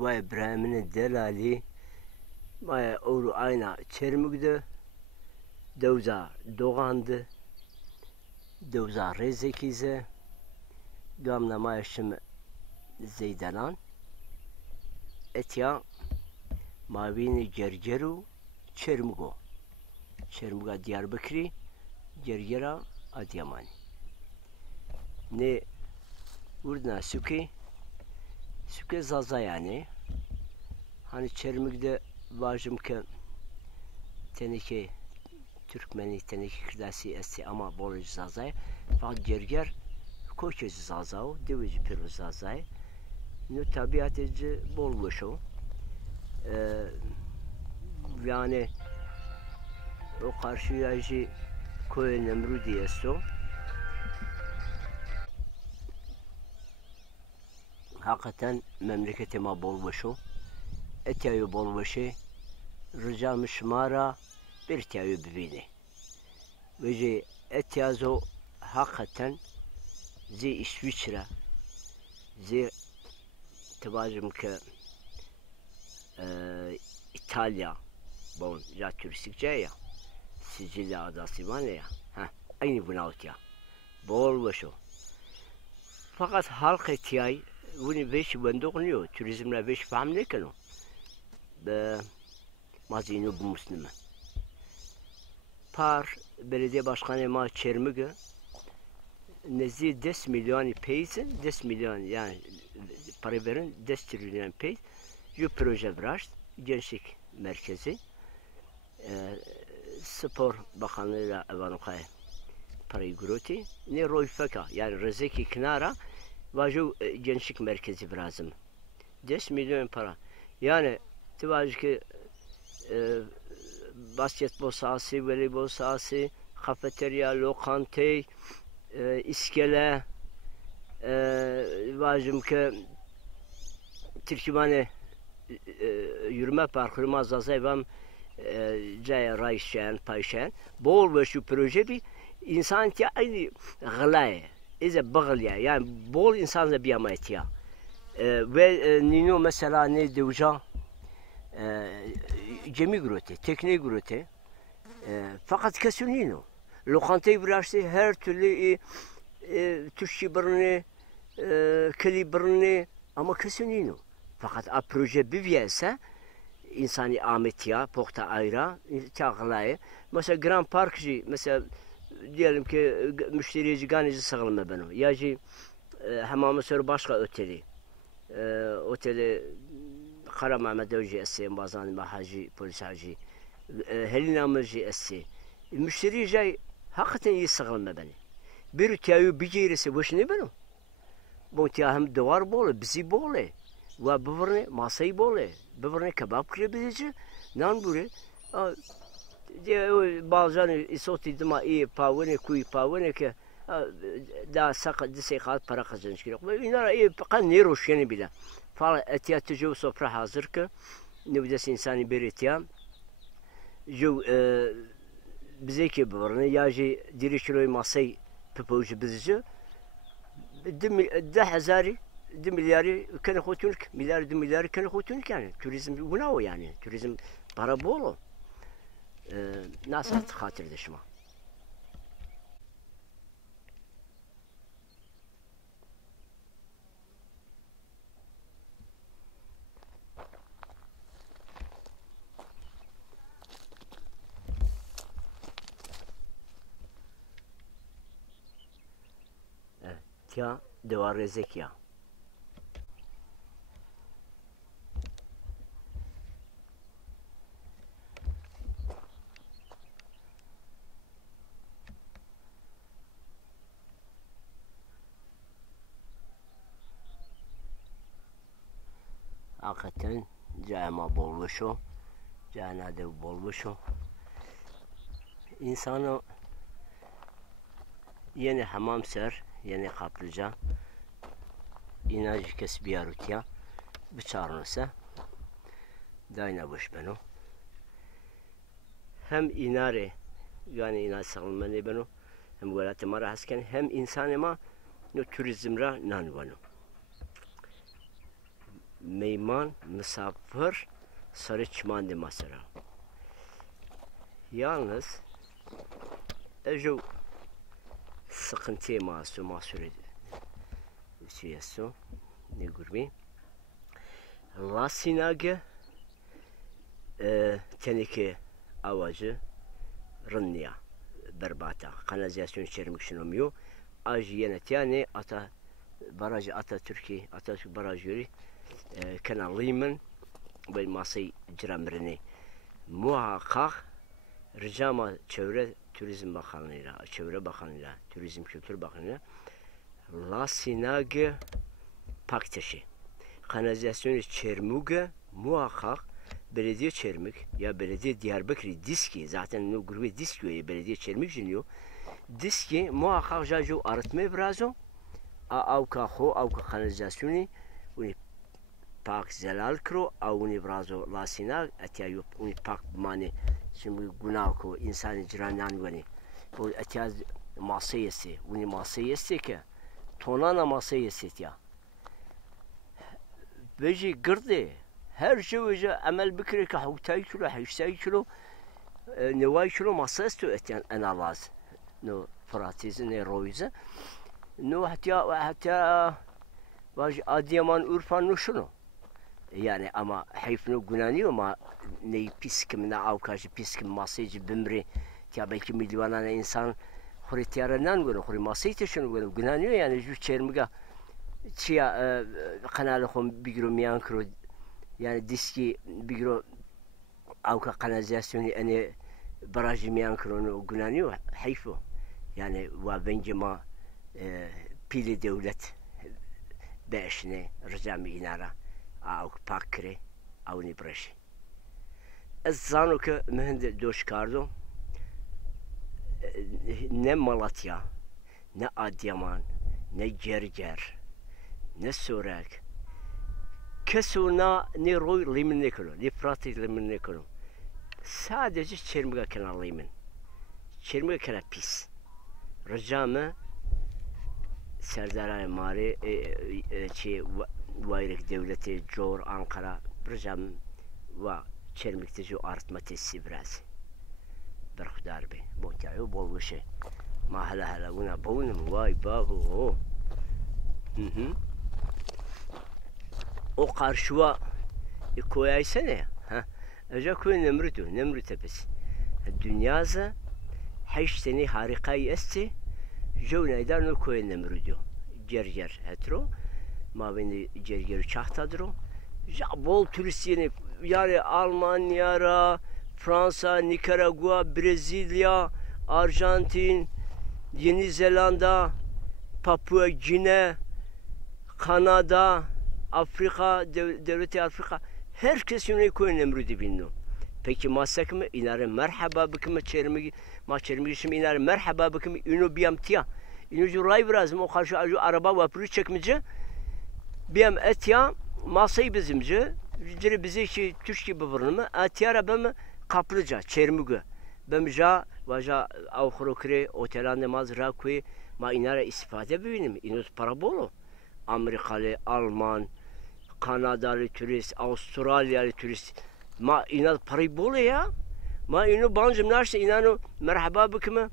ve İbrahim'in delali maya oru ayna çermugdu devza doğandı devza rezekize gamla maya şimdi zeydalan etya mavini gergeru çermugo çermuga Diyarbakır'ı gergera Adıyaman ne Urdna Suki zaza yani hani çermikde vajım ki teneke Türkmeni teneke kırdasi esti ama bolucu zazay fakat gerger koçeci zazao devici piru zazay nu tabiateci bolgoşo yani o karşıyacı koyu nemrudi esto hakikaten memleketime bolgoşo etyayu bolgoşu ricam şımara bir etyayu bibini ve etyazo hakikaten zi İsviçre zi tabacım ki İtalya bon ya turistikçe ya Sicilya adası var ya aynı bunalt ya bolgoşo fakat halk etyay bunu beş bendoknuyor turizmle beş fahm ne kanu be mazino bu Müslüman par belediye başkanı ma çermige nezi 10 milyon peysin 10 milyon yani para verin 10 trilyon pey bu proje bıraş gençlik merkezi spor bakanlığıyla evanukay parayı gruti ne royfaka yani rezeki knara vaju gençlik merkezi bırazım 10 milyon para yani tivacı ki basketbol sahası, voleybol sahası, kafeterya, lokante, iskele, vajım ki Türkmene yürüme parkı, yürüme zazayvam caya rayşen, payşen, bol ve şu proje bir insan ki aynı gılay, ize bağlaya, yani bol insanla bir amayet ya. Ve nino mesela ne devcan gemi grote, tekne grote fakat kesinlikle lokantayı bıraktı her türlü Türkçe birini kili birini ama kesinlikle fakat a proje bir viyese insani ametiya pokta ayra çağlayı mesela Grand Park'cı mesela diyelim ki müşterici ganeci sağlama benim yacı hamamı sonra başka oteli Kara Mehmet Öcü esi, bazan mahacı, polis hacı, Helin Amirci esi. Müşteri jay hakikaten iyi sağlama beni. Bir tiyayı bir cerisi boş ne benim? Bu tiyahım duvar bolu, bizi bolu. Ve birbirine masayı bolu. Birbirine kebap kırabilici. Nan buri. Bazen isoti dima iyi pavune kuy pavune ki daha sakat disekat para kazanç ki. İnara iyi kan ne roşyeni bile. Fala etiya tücü sofra hazır ki nübdes insani bir etiya jo bize ki birbirine yacı diri kiloyu masayı püpücü bizce 10 milyarı kan khotunk milyar 2 milyar kan khotunk yani turizm buna o yani turizm para bolu nasıl hatır deşma ya devar rezek ya. Hakikaten cayma bolmuşu, cayna de bolmuşu. İnsanı yeni hamam ser, yeni kaplıca, inacı kes bir yarıtya, bıçarınsa, dayna boş beno. Hem inare, yani inacı sağlamını beno, hem velatı mara hasken, hem insanıma no turizmra nan beno. meyman, misafir, sarı çiman demasera. Yalnız ejo sıkıntı mahsur ediyorsun. Ne gurbi? Lasinage teneke avacı rınniya berbata. Kanalizasyon çermek şunomiyor. Ajiyenet yani barajı Atatürk barajı yürü kanalıyımın ve masayı ciramırını muhakkak ricama Çevre Turizm Bakanlığı'yla, Turizm Kültür Bakanlığı'yla Lasinage Paktaşı kanalizasyonu çermuge muhakkak belediye çermek ya belediye Diyarbakır diski zaten o grubu diski belediye çermek jiniyor diski muhakkak jaju arıtma brazo avka kanalizasyonu uni pak zelal kro uni brazo lasina atya uni pak mani şimdi günah ko insan ciranan vani bu atya masayesi uni masayesi ki tonana masayesi ya بيجي قرضي هر شيء وجا عمل بكري كحوتاي كيلو حيشتاي كيلو نواي كيلو مصاستو اتيان انا لاز نو فراتيز ني رويزه نو حتى واجي اديمان اورفان نو شنو يعني اما حيف نو جناني وما ني بيسكم نا او كاج بيسكم ماسيج بمري تيا بلكي مليون انسان خريتيارنان غورو خري ماسيت شنو غورو جناني يعني جو çermiga çiya kanalım bigro miyan kro yani diski bigro avka kanalizasyonu yani barajı miyan kro günanıyor hayfo yani ve bence ma pili devlet beşine ricami inara avk pakre avni breşi az zanu ki mühende doş kardo ne Malatya ne Adıyaman ne Gerger ne Sorak kesuna ne roy limin ne kilo ne pratik limin ne kilo sadece çermiga kenar limin çermiga kenar pis ricamı Serdaray Mari Vayrek Devleti Cor Ankara ricam ve çermikteci artma tesisi biraz berkudar be botayo boluşe ma hala una bonum vay bahu o karşıva koyaysana ya. Önce koy Nemrut tepesi. Dünyada her sene harikayı esti. Jöneyden o koy Nemrut'u. Gerger hetro. Ma beni gerger çahtadro. Ya bol turist yani Almanya, Fransa, Nikaragua, Brezilya, Arjantin, Yeni Zelanda, Papua Gine, Kanada, Afrika, devleti Afrika, herkes yine koyun emridi binno. Peki masak mı? İnare merhaba bıkımı çermigi şimdi inare merhaba bıkımı ünü biyamtiya. Ünü juray biraz mı o karşı araba vapuru çekmece. Biyam etya masayı bizimce. Ciri bize ki Türkiye bıvırnımı etya arabamı kaplıca çermigi. Bemja vaja avxurokre otelande mazra koy ma inare istifade benim. İnus para bolo. Amerikalı, Alman, Kanadalı turist, Avustralyalı turist. Ma inat parayı bol ya. Ma inu bancım nerse inanı merhaba bıkımı.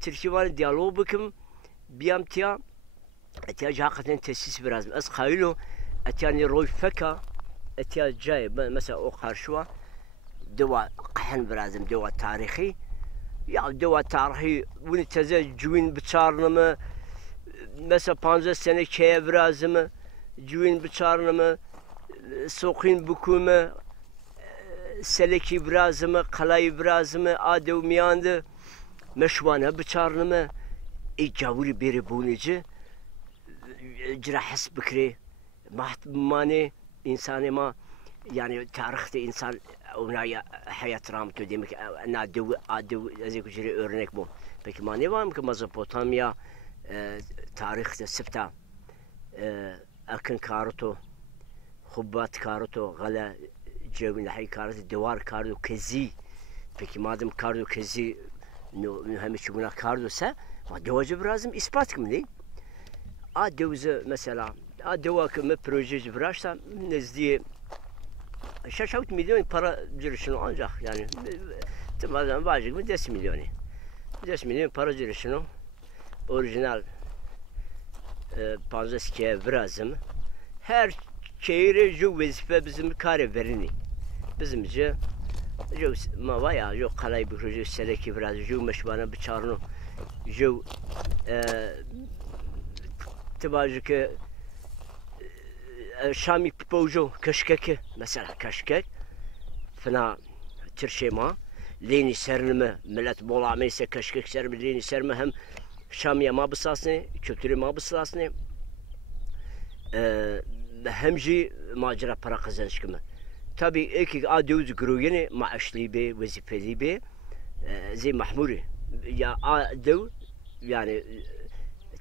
Türkiye var diyalog bıkım. Biyamtiya. Etiya hakikaten tesis biraz. Az khaylo. Etiya ni roy feka. Etiya cay. Mesela o karşıva. Deva qahn birazım. Deva tarihi. Ya deva tarihi. Bunu teze cüvin bıçarnımı. Mesela 15 sene keye birazımı. Cüvin bıçarnımı. Sokin bukumu. Seleki birazımı. Kalayı birazımı. Adev miyandı. Meşvana bıçarnımı. İcavuli biri bunici. Cirahs bikri. Mahtmani. İnsanı ma. Yani tarihte insan ona hayat rahmetli demek adev ezeküceri örnek bu. Peki ma ne var mı ki Mezopotamya tarihte sifta akın karuto hubbat karuto gala cevin hay karuto duvar karuto kezi. Peki madem karuto kezi hem şuna karuto sa ma devacı birazım ispat kim değil? Adevze mesela دواك ما بروجي براشتا نزدي 6 milyon para girişini ancak yani bazen bazı gibi 10 milyonu. 10 milyon para girişini orijinal panzeskiye birazım. Her şehire ju vazife bizim kare verini. Bizimce ju mavaya ju kalay bir ju seleki biraz ju meşbana biçarno ju tabacı ki Şami Pojo Keşkek mesela Keşkek fena Türkçema Leni Sernme millet bolameyse Keşkek serme Leni Serme hem Şamiye mabısasını kültürü mabısasını hemci macera para kazanç kimi. Tabi iki adıyoruz gruyeni maaşlı be vazifeli be zey mahmuri ya adev yani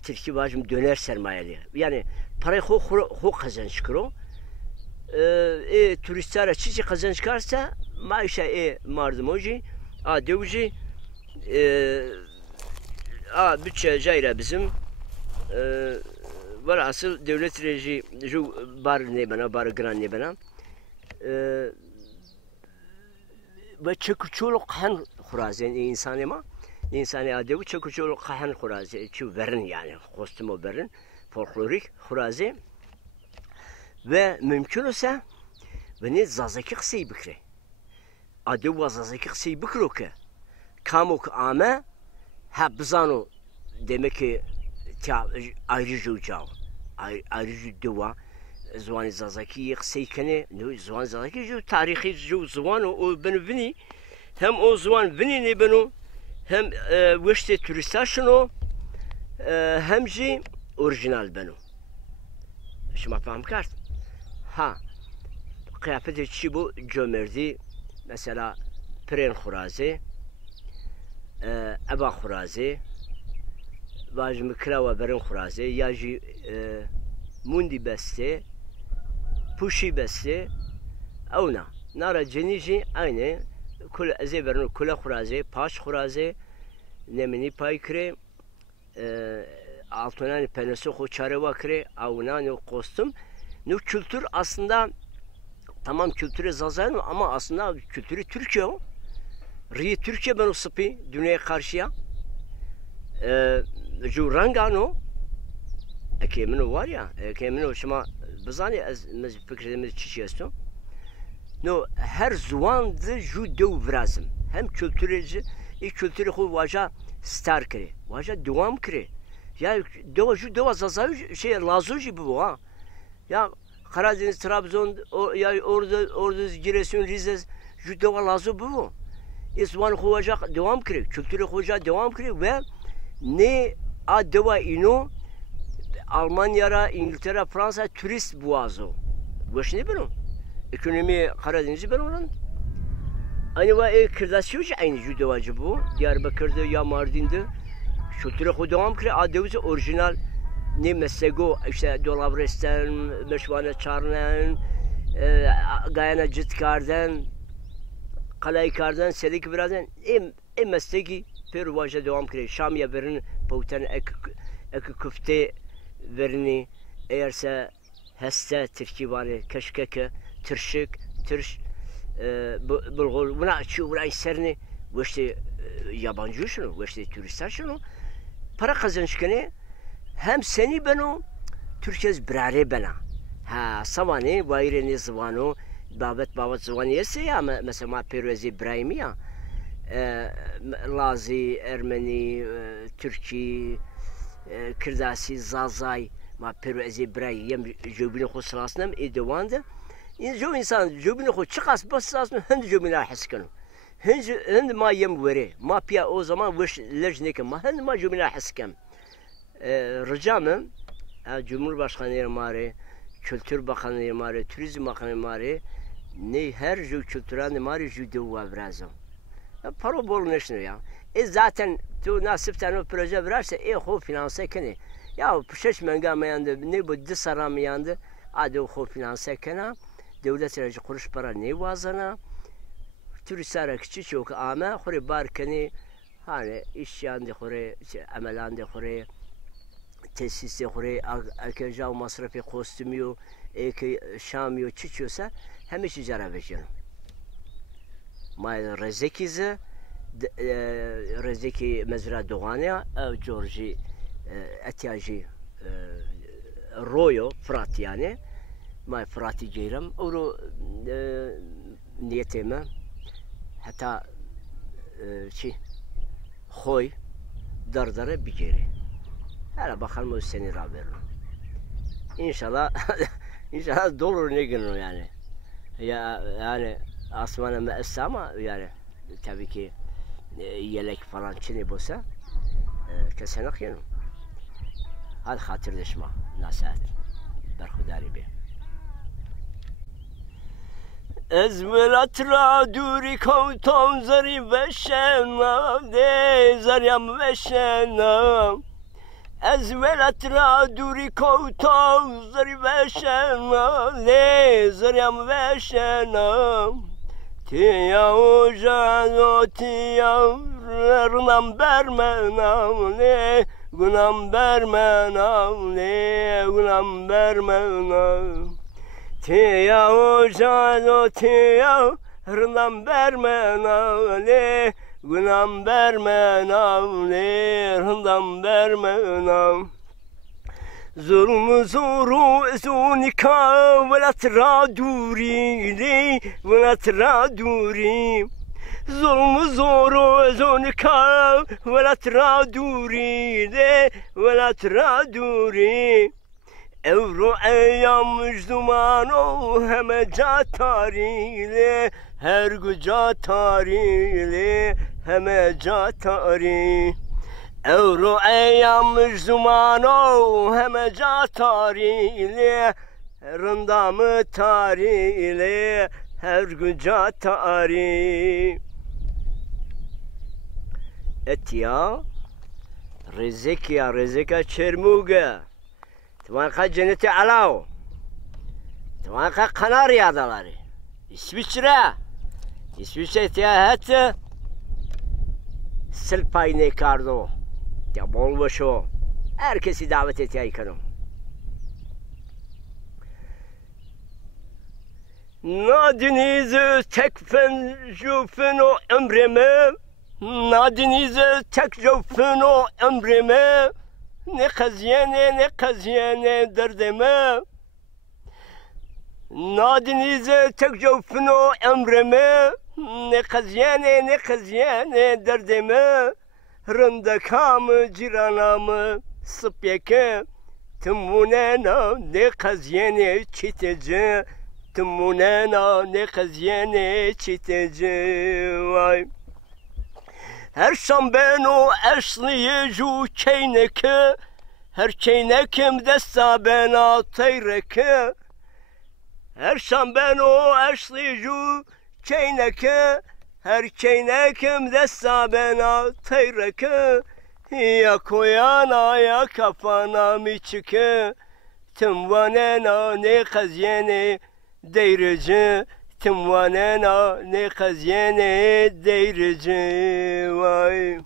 Türkiye bacım döner sermayeli. Yani parayı ho kazanç kiro. Turistler çiçi kazanç karsa maaşa mardımoji adevji bütçe cayra bizim var asıl devlet reji ju bar ne bana bar gran ne bana ve çekçoluk han khurazen insani ma insani adev çekçoluk han khurazen çu verin yani kostümo verin folklorik khurazen ve mümkün olsa beni zazaki kısı bikre adev ve zazaki kısı bikro ki kamuk ama hep bizano demek ki ayrıcı ucağı ayrıcı dua زوان زازاکی قصی کنه نو زوان زازاکی جو تاریخی جو زوان او بنو بنی هم او زوان بنی نبنو هم وشت توریستاشونو هم جی اورجینال بنو شما فهم کرد ها قیافت چی بو جمردی مثلا پرین خورازه ابا خورازه واج مکرا و برن خورازه یا جی موندی بسته پوشی بسته او نه نارا جنیجی aynı kul azebern kula khuraze paş khuraze nemini paykre altından penesi xoçare vakre avna ne kostüm ne kültür aslında tamam kültürü zazan ama aslında kültürü Türkiye o Riye Türkiye ben o sıpi dünyaya karşıya جو رنگانو اکی منو واریا اکی منو شما بزانی از مز فکر مز چی هستم نو هر زوان د جو دو برازم hem kültürü kültürü خو واجا ستار کری واجا دوام کری ya deva zazavi şey Lazurji bu ha ya Karadeniz Trabzon ya orada Giresun Rize ju deva Lazu bu İsvan hoca devam kiri kültürü hoca devam kiri ve ne adeva ino Almanya'ra, İngiltere, Fransa turist boğazı. Bu iş ne benim? Ekonomi Karadeniz'i ben olan. Aynı ve kırdasyocu aynı judevacı bu. Diyarbakır'da ya Mardin'de. Kültüre devam kiri adevzi orijinal ne mesego işte Dolabres'ten, Meşvane Çarnen, Gayana Citkar'dan, Kalaykar'dan, Selik Biraz'dan mesleki pervaja devam kiri. Şam'ya verin povten ek küfte verini eğerse heste Türkiye keşkeke tırşık tırş bulgur buna açıyor buna isterini bu işte yabancı şunu bu işte turistler şunu para kazançkene hem seni beno Türkiye'z birare bana ha savani vayreni zıvano babet zıvaniyesi ya mesela Pervezi İbrahimi ya Lazi Ermeni Türkiye Kirdasi Zazay ma Pervezi Bray yem jubine xo slasnam edwanda in jo insan jubine xo çıkas basasın hend jubine haskanu hend ma yem vere ma pia o zaman wish lejneke ma hend ma jubine haskam ricamım Cumhurbaşkanı Ermari Kültür Bakanı Ermari Turizm Bakanı Ermari ne her jo kültürel Ermari judo vabrazım para bol neşne ya zaten tu nasip tane proje verse xo finanse kene ya pişeş mengamayandı ne bu disaramayandı adi xo finanse kene devlet rejı kuruş para ne vazana turistler kiçi çok ama xore bar kene hani iş yandı xore amelandı xore tesisi خوری اگه جا مصرف کostümü و اگه شامی و چی چیوسه همه چی جرا بشن ما رزکیزه رزکی مزرعه دوغانه جورجی اتیاجی رویو فرات yani ما فراتي جيرم اورو نيتيما حتى شي خوي دردره بجيري هلا bakalım o seni haberim. İnşallah inşallah dolur ne günü yani. Ya yani asmana müesse ama yani tabii ki yelek falan çini bulsa kesenek yanım. Hadi hatırlaşma nasihat. Berhudari bey. Ezmelat ra duri kautam zari veşena de zaryam veşena Ezmelat ra duri kautam zari veşena de zaryam veşena Tiya ujano tiya rnam bermenam le gunam bermenam le gunam bermenam Tiya ujano tiya rnam bermenam le gunam bermenam le rnam bermenam Zulmü zoru zunika velat raduri li velat raduri Zulmü zoru zunika velat raduri li velat raduri Evru eyyam müjdumano heme catari li her güca tari li heme catari Evru eyyam müjdumano heme catari rındamı tarili her güca tari Etya Rizika çermuge Tvanka cenneti alav Tvanka Kanarya adaları İsviçre tiyahet Silpayne kardo Ya bol başo herkesi davet et yaykanım Nadinize tekfen jufen o emrime Nadinize tek jufen o emrime Ne kaziyene derdime Nadinize tek jufen o emrime Ne kaziyene derdime Rındakamı ciranamı sıpyeke Tımmunena ne kaziyene çitece Tımmunena ne kaziyene çitece Vay Her şam ben o eşliye ju çeyneke Her çeynekim desta bena teyreke Her şam ben o eşliye ju çeyneke Her çeynekim desta bena teyreke Ya koyana ya kafana mi çıke Tımvanena ne kaziyene deyrece Tımvanena ne kaziyene deyrece Vay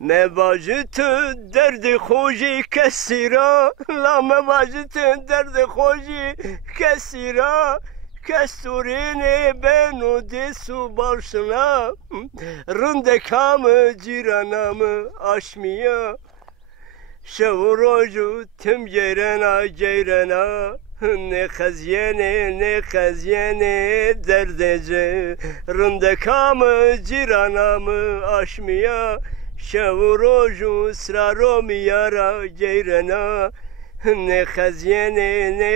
Mevacıtı derdi hoji kesira La mevacıtı derdi hoji kesira Kesturini benu desu barşına Rındekamı ciranamı aşmaya Şevurocu tüm ceyrena Ne kaziyene derdece Rındekamı ciranamı aşmaya Şevurocu sraromi yara ceyrena Ne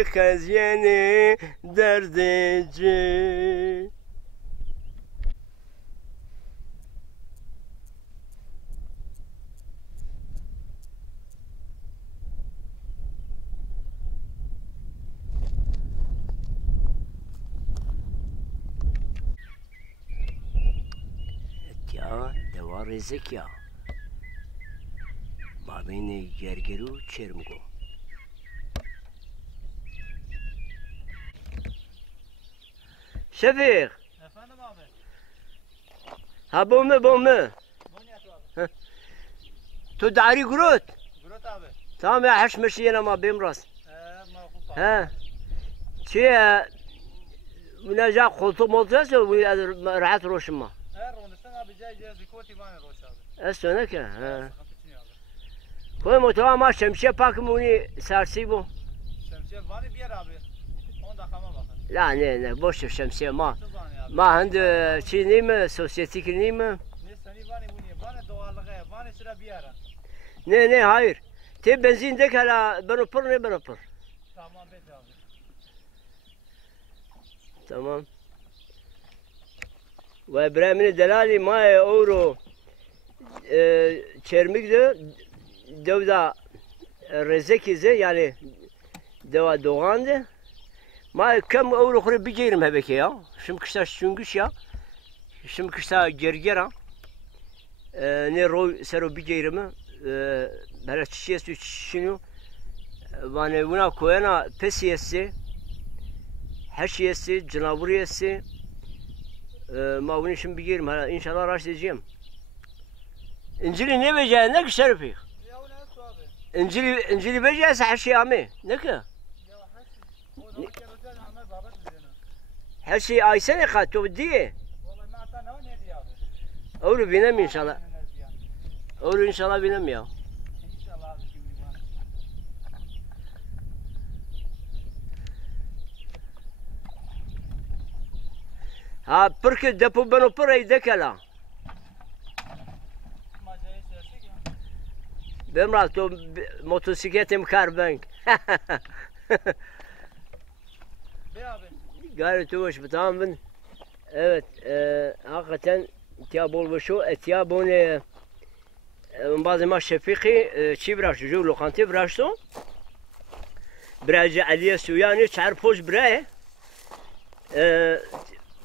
kaziyene derdece Ya deva rezek ya Babine gergeru çermugo Şefik. Efendim abi. Ha bombe. Bon yatı abi. Tu dari gurut. Gurut abi. Tamam ya haşmeşiyen ama benim rast. He. Şey müneca koltuğum olacaksa rahat roşuma. Her ondan abi cay zikoti bana roş abi. Esne ki. He. Koy motora ama şemsiye pakım onu sersi bu. Şemsiye var bir yer abi. 10 dakikama bakın. La ne boş ver şemsiye ma. Ma hend şey değil mi? Sosyetik değil mi? Ne seni var bu niye? Bana doğallığa, bana sıra bir yere. Ne hayır. Te benzin de hala ben opur ne ben opur. Tamam be abi. Tamam. Ve İbrahim'in delali ma euro çermikde devda rezekize yani deva doğandı. Ma kem euro kuru bir gerim hebeke ya. Şimdi kışta süngüş ya. Şimdi kışta gergera. Ne roy sero bir gerimi. Böyle çiçeği su çişiniyor. Vane buna koyana pes yesi. Her yesi, canavar yesi. Ma bunu şimdi bir gerim. İnşallah rahat edeceğim. İncili ne vereceğin? Ne ki şerifi? Ya o ne su abi? İncili vereceğiz her şey ami. Ne ki? Ya her şey. O da kerosel Ahmet baba düzene. Her şey aysene katı diye. Vallahi ben hatta ne diye abi? Olur binem inşallah. Olur inşallah binem ya. İnşallah abi şimdi bana. Ha porque depo ben operayı dekala. Macayı sersek ya. Benim rahat o motosikletim karbon. Be abi. Gayret hoş tamam ben. Evet hakikaten tiyabol bu şu tiyabon bazı ma şefiki çi bıraktı jo lokantı bıraktı. Biraz Aliye Suyani çarpoş bre.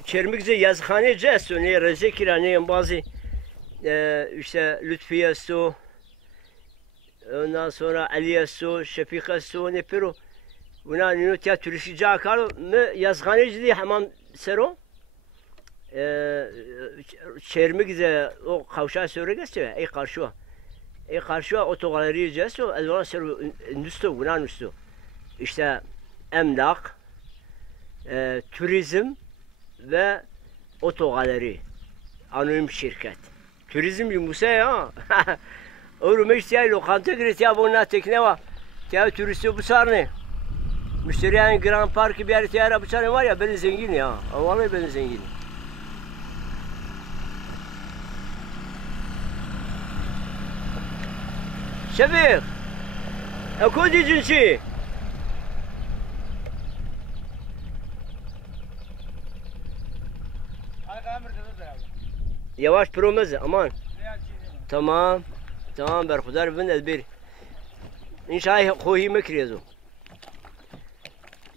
Çermikze yazıhane cesu ne rezekirane bazı işte Lütfiye Su ondan sonra Aliye Su, Şefika Su ne pero buna nino tiya turişica kar mı yazıhane ciddi hamam sero Çermikze o kavşağı söyleyecekse ey karşıya otogaleri cesu elvan sero nüstü buna nüstü işte emlak turizm ve otogaleri anonim şirket. Turizm yumuşa ya. Oğlum işte lokanta girip ya bunlar tekne var. Ya turisti bu sarne. Müşteriyen Grand Park bir yer tiyara bu sarne var ya ben zengin ya. Vallahi ben zengin. Şefik. Akodi cinsi. Yavaş promez aman. Tamam. Tamam berkudar ben edbir. İnşallah kohi mekriyezo.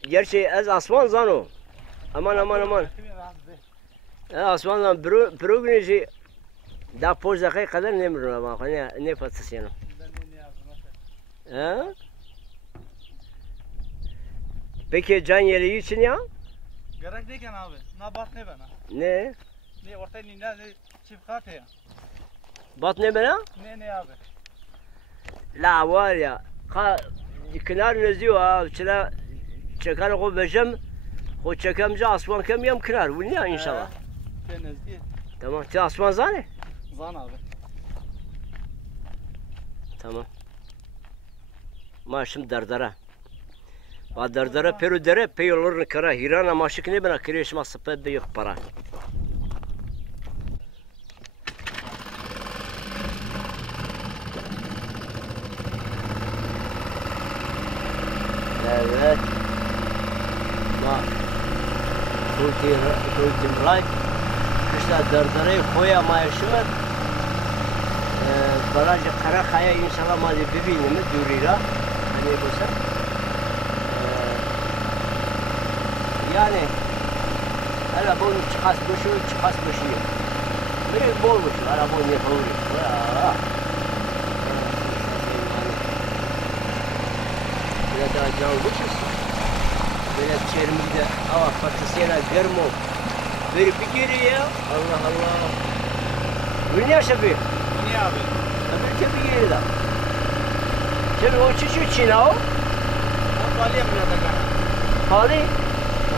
Gerçi az asman zano. Aman. Asman zan progresi da poz dakika kadar nemrun ama ne fatasıyano. Ha? Peki can yeri için ya? Gerek değilken abi. Ne bat ne bana? Ne? Ne ortaya ne çift kat ya. Bat ne bana? Ne abi? La var ya. Kınar neziyor ha. Çıra çeker o bejem. O çekemce asman kemiyem kınar. Bu ne inşallah. Ben nezdi. Tamam. Te asman zane? Zan abi. Tamam. Maaşım dardara. Ba dardara peru dere peyolorun kara hirana maşık ne bana kireşma sıpet de yok para. Evet. Ma Kultim Ray. Kışta dardarayı koya maaşımı. Barajı Karakaya inşallah mali birbirine duruyla. Hani bu sen? Yani hala bunu çıkas başı. Bir bol başı. Hala bunu yapılır. Böyle daha can uçuz. Böyle çerimizde hava patasıyla germo. Böyle bir geri ya. Allah. Bu ne Şefik? Bu ne abi? Öbür bir geri de. Tabii o çocuk Çin o. Baliye mi burada kana? Hali.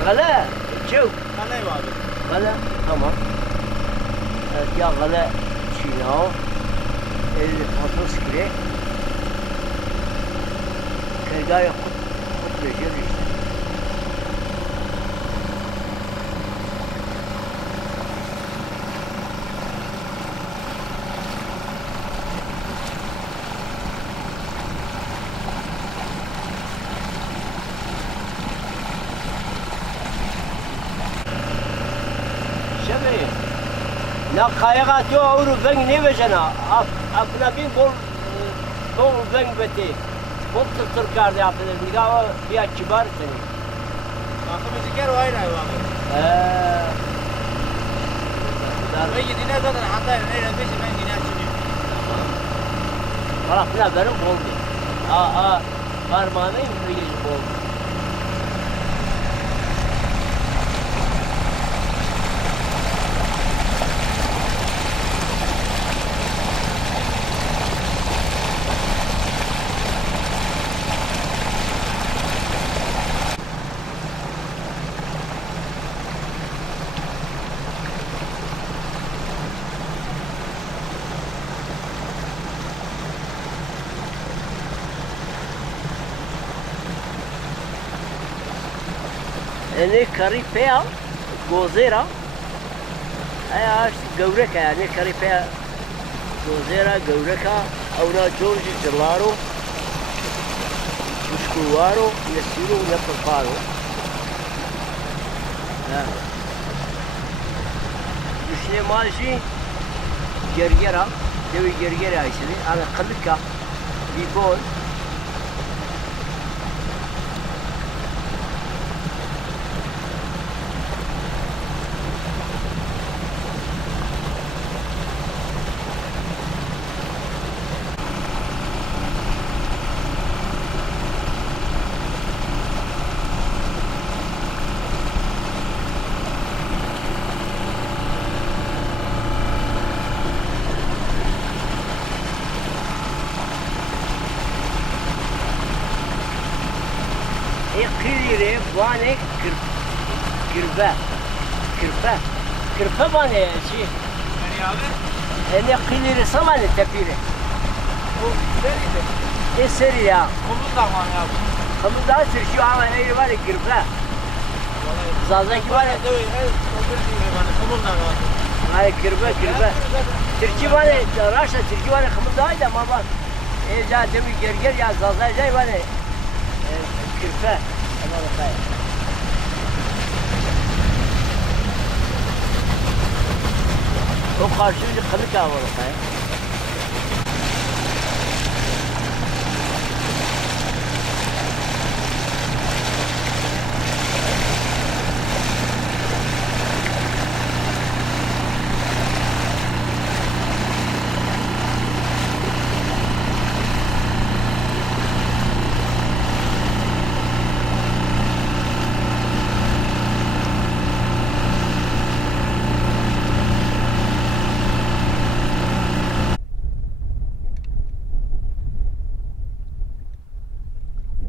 Gala. Çok. Kanayı var abi. Gala. Tamam. Evet ya gala Çin o. 50-60 kilo. Kergaya kut beceriyor işte. Na kayaga to avru ben ne vecena apna bin bol ben beti bol tır kardı yapılır niga bir kibar seni Akım ziker o ayrı abi. Ben gidine zaten hatta nereye peşin ben yine açıyorum. Bana pına benim boldu. Parmağına yürüyüş boldu. Ne karipea gozera ayaş gavreka yani karipea gozera gavreka aura George Gelaro Muscuaro Nesiro Nepaparo Düşüne maaşı gergera devi gergera ismi ana kılıka bibol Kırire vane kırpa vane şey. Yani abi? Ne kırire samane tepire. Bu seriydi. Seri ya. Kumlu da var ya. Kamu daha sürüyor ama ne var ya kırpa. Zaten ki var ya. Kumlu da var. Hayır kırpa. Türkiye var ya. Raşla Türkiye var ya kamu daha iyi ama bak. Zaten bir gel ya zaten var ya. Kırpa. O karşıcı kılık havalı kaya.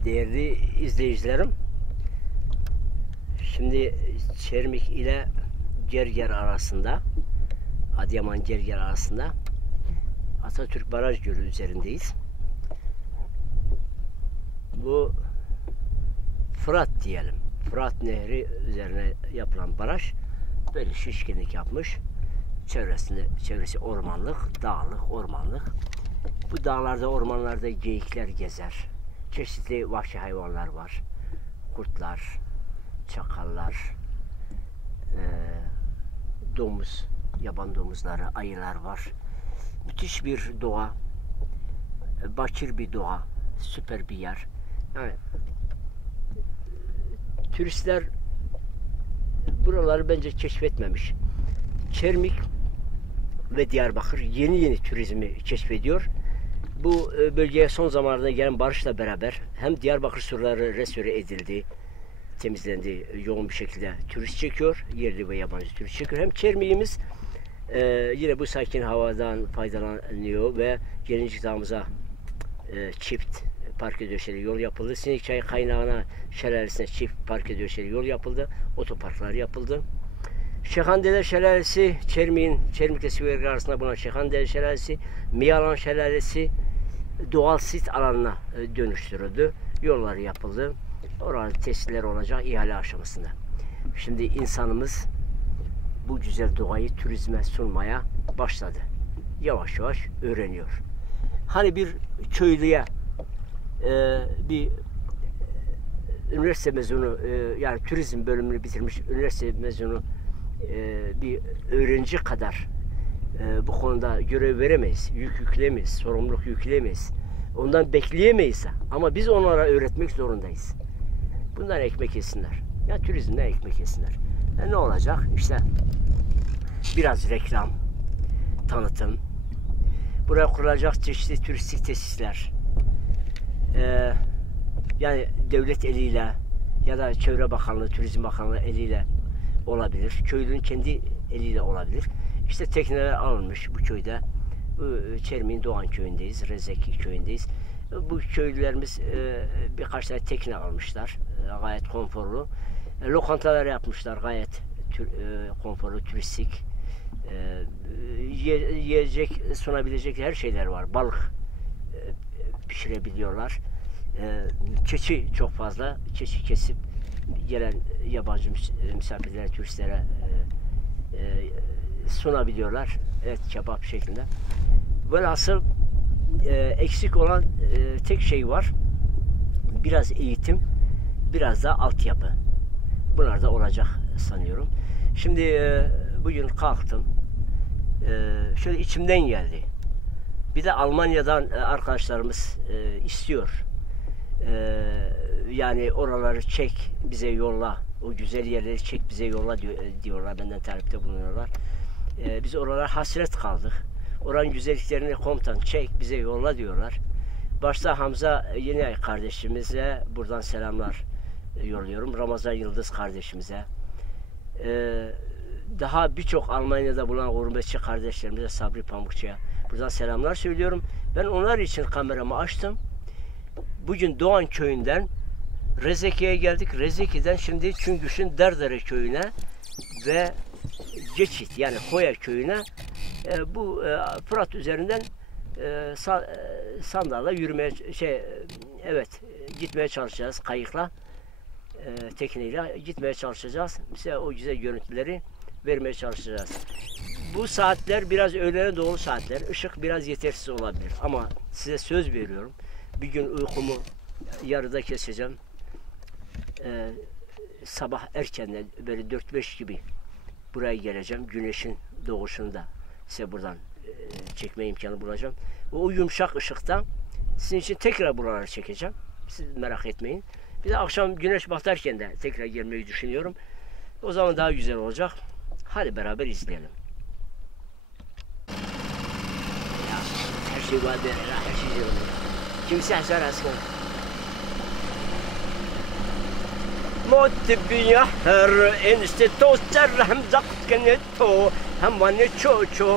Değerli izleyicilerim, şimdi Çermik ile Gerger arasında, Adıyaman Gerger arasında Atatürk Baraj Gölü üzerindeyiz. Bu Fırat diyelim. Fırat Nehri üzerine yapılan baraj böyle şişkinlik yapmış. Çevresi ormanlık, dağlık, ormanlık. Bu dağlarda, ormanlarda geyikler gezer. Çeşitli vahşi hayvanlar var. Kurtlar, çakallar, domuz, yaban domuzları, ayılar var. Müthiş bir doğa, bakir bir doğa, süper bir yer. Yani, turistler buraları bence keşfetmemiş. Çermik ve Diyarbakır yeni turizmi keşfediyor. Bu bölgeye son zamanlarda gelen barışla beraber hem Diyarbakır surları restore edildi, temizlendi, yoğun bir şekilde turist çekiyor, yerli ve yabancı turist çekiyor. Hem Çermik'imiz yine bu sakin havadan faydalanıyor ve Gelincik Dağımıza çift parke döşeli yol yapıldı. Sinikçay kaynağına, şelalesine çift parke döşeli yol yapıldı. Otoparklar yapıldı. Şehandele Şelalesi, Çermik'le Sivergi arasında bulunan Şehandele Şelalesi, Miyalan Şelalesi doğal sit alanına dönüştürüldü. Yollar yapıldı. Orada tesisler olacak ihale aşamasında. Şimdi insanımız bu güzel doğayı turizme sunmaya başladı. Yavaş yavaş öğreniyor. Hani bir köylüye bir üniversite mezunu yani turizm bölümünü bitirmiş üniversite mezunu bir öğrenci kadar bu konuda görev veremeyiz, yük yükleyemeyiz, sorumluluk yükleyemeyiz. Ondan bekleyemeyiz ama biz onlara öğretmek zorundayız. Bundan ekmek yesinler. Ya turizmden ekmek yesinler. Ne olacak? İşte biraz reklam, tanıtım. Buraya kurulacak çeşitli turistik tesisler. Yani devlet eliyle ya da Çevre Bakanlığı, Turizm Bakanlığı eliyle olabilir. Köylünün kendi eliyle olabilir. İşte tekneler alınmış bu köyde. Çermik'in Doğan köyündeyiz, Rezeki köyündeyiz. Bu köylülerimiz birkaç tane tekne almışlar. Gayet konforlu. Lokantalar yapmışlar gayet konforlu, turistik. Yiyecek, sunabilecek her şeyler var. Balık pişirebiliyorlar. Keçi çok fazla. Keçi kesip gelen yabancı misafirlere, turistlere sunabiliyorlar. Evet, kebap şeklinde. Velhasıl eksik olan tek şey var. Biraz eğitim, biraz da altyapı. Bunlar da olacak sanıyorum. Şimdi bugün kalktım. Şöyle içimden geldi. Bir de Almanya'dan arkadaşlarımız istiyor. Yani oraları çek, bize yolla. O güzel yerleri çek, bize yolla diyorlar. Benden talepte bulunuyorlar. Biz oralara hasret kaldık. Oranın güzelliklerini komutan çek, bize yolla diyorlar. Başta Hamza Yenay kardeşimize buradan selamlar yolluyorum. Ramazan Yıldız kardeşimize. Daha birçok Almanya'da bulunan gurbetçi kardeşlerimize, Sabri Pamukçu'ya buradan selamlar söylüyorum. Ben onlar için kameramı açtım. Bugün Doğan köyünden Rezeki'ye geldik. Rezeki'den şimdi Çüngüş'ün Derdere köyüne ve Geçit yani Hoya köyüne bu Fırat üzerinden sandalla yürümeye gitmeye çalışacağız kayıkla, tekneyle gitmeye çalışacağız. Size o güzel görüntüleri vermeye çalışacağız. Bu saatler biraz öğlene doğru saatler. Işık biraz yetersiz olabilir ama size söz veriyorum. Bir gün uykumu yarıda keseceğim. Sabah erkenden böyle 4-5 gibi buraya geleceğim. Güneşin doğuşunda size buradan çekme imkanı bulacağım. O yumuşak ışıktan sizin için tekrar buraları çekeceğim. Siz merak etmeyin. Bir de akşam güneş batarken de tekrar gelmeyi düşünüyorum. O zaman daha güzel olacak. Hadi beraber izleyelim. Ya, her şey var böyle, her şey güzel oluyor. Kimse hasar asker. موت بيحر انستي توستر هم زقت كنتو هم واني تشوشو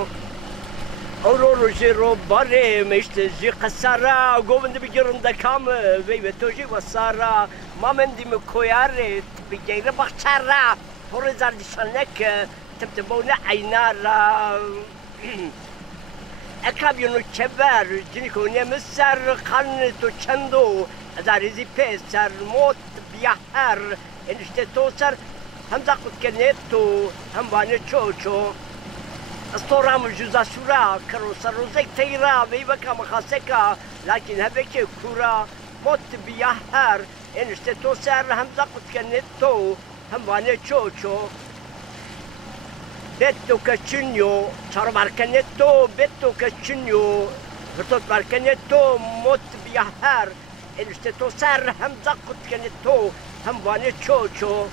اورورو جيرو باري مشت جي قسارا قومند بجرند كام وي توجي وسارا ما من دي مكوياري بجير بخشارا هورزار دي شنك تبتبونا عينارا اكابيونو كبر جنيكو نمسر قنتو چندو داريزي پسر موت بيحر انشته توسر هم زقت كنتو هم واني تشوشو استورام جوزا سورا كروسا روزك تيرا ويبكا مخاسكا لكن هبك كورا موت بيحر انشته توسر هم زقت كنتو هم واني تشوشو بيتو كاتشينيو شارو ماركنتو بيتو كاتشينيو هرتوت ماركنتو موت بيحر انشته توسر هم زقت كنتو هم واني تشوشو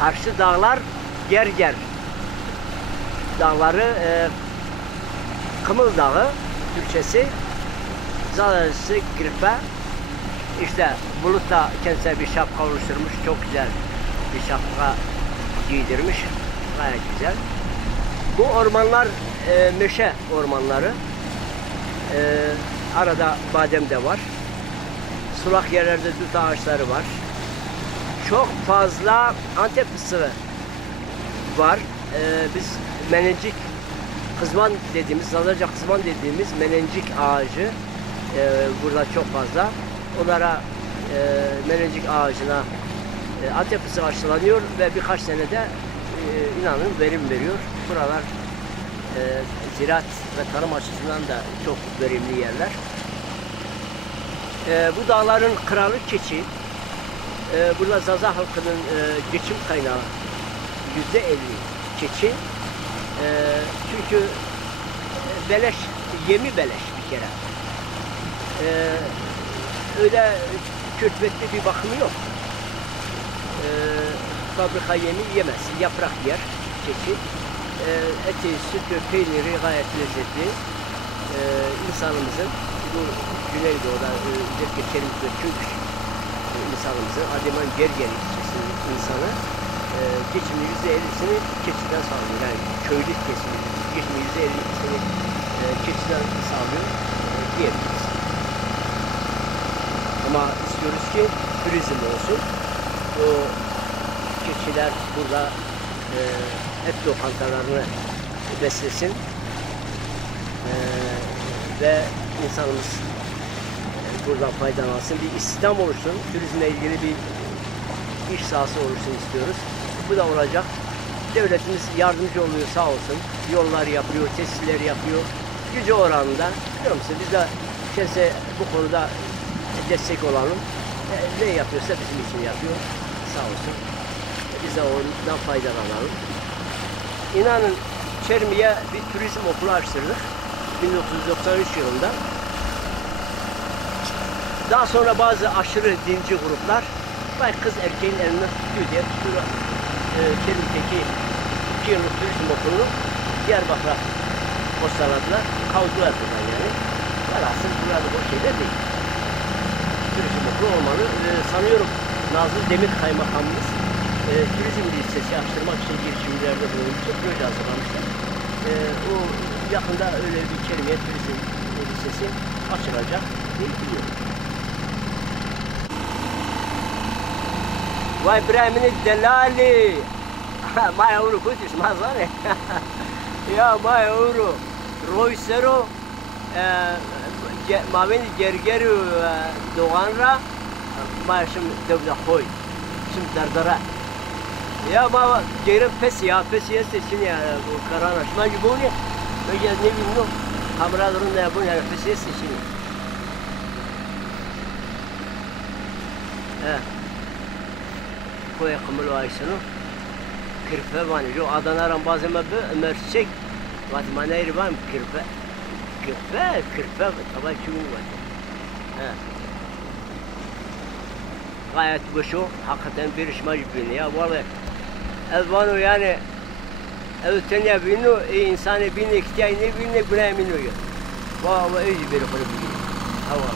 Karşı dağlar Gerger dağları, Kımıl Dağı Türkçesi, Zalesi Kirpe. İşte Bulut da kendisine bir şapka oluşturmuş. Çok güzel bir şapka giydirmiş. Gayet güzel. Bu ormanlar meşe ormanları. Arada badem de var. Sulak yerlerde dut ağaçları var. Çok fazla Antep fıstığı var. Biz menencik kızman dediğimiz, Zazaca kızman dediğimiz menencik ağacı burada çok fazla. Onlara menencik ağacına Antep fıstığı aşılanıyor ve birkaç senede inanın verim veriyor. Buralar ziraat ve tarım açısından da çok verimli yerler. Bu dağların kralı keçi. Burada Zaza halkının geçim kaynağı %50 keçi. Çünkü beleş, yemi beleş bir kere. Öyle külfetli bir bakımı yok. Fabrika yemi yemez, yaprak yer keçi. Eti, sütü, peyniri gayet lezzetli. İnsanımızın bu Güneydoğu'da özellikle Çelik ve Türk insanımızın Adıyaman Gerger ilçesinin insanı geçimini %50'sini keçiden sağlıyor. Yani köylü kesimi geçimini %50'sini keçiden sağlıyor diyebiliriz. Ama istiyoruz ki turizm olsun. O keçiler burada et lokantalarını beslesin ve insanımız buradan faydalansın. Bir istihdam oluşsun, turizmle ilgili bir iş sahası oluşsun istiyoruz. Bu da olacak. Devletimiz yardımcı oluyor sağ olsun. Yollar yapıyor, tesisler yapıyor. Gücü oranında. Biliyor musun? Biz de kendisi bu konuda destek olalım. Ne yapıyorsa bizim için yapıyor. Sağ olsun. Biz de ondan faydalanalım. İnanın Çermi'ye bir turizm okulu açtırdık. 1993 yılında. Daha sonra bazı aşırı dinci gruplar vay kız erkeğin elinden tutuyor diye tutuyor. Çermi'deki 2 yıllık turizm okulunu Diyarbakır'a postaladılar. Kavdular buradan yani. Velhasıl burada bu şeyler değil. Turizm okulu olmalı. Sanıyorum Nazlı Demir Kaymakamımız turizm lisesi açtırmak için girişimlerde bulunmuştu. Proje hazırlamışlar. O yakında öyle bir Çermi'ye turizm lisesi açılacak diye biliyorum. Vay Brahmini Delali. Ma euro kutuş mazare. Ya ma euro. Roysero maveni gergeru doğanra ma şimdi devde koy. Şimdi dardara. Ya ma gerim pes ya seçin ya bu kararlaşma gibi oluyor. Ben ne bilmiyorum. Kameraların ne yapıyor yani pes seçin. Koya kımıl ayşını kirpe var. Jo Adana'ran bazı mebbe merçek vatmana irban kirpe tabii ki var. Gayet bu şu hakikaten bir işma gibi ya vallahi elvanı yani evtenya binu insanı binu ihtiyacını binu buraya binu ya. Vallahi iyi bir konu bu. Hava.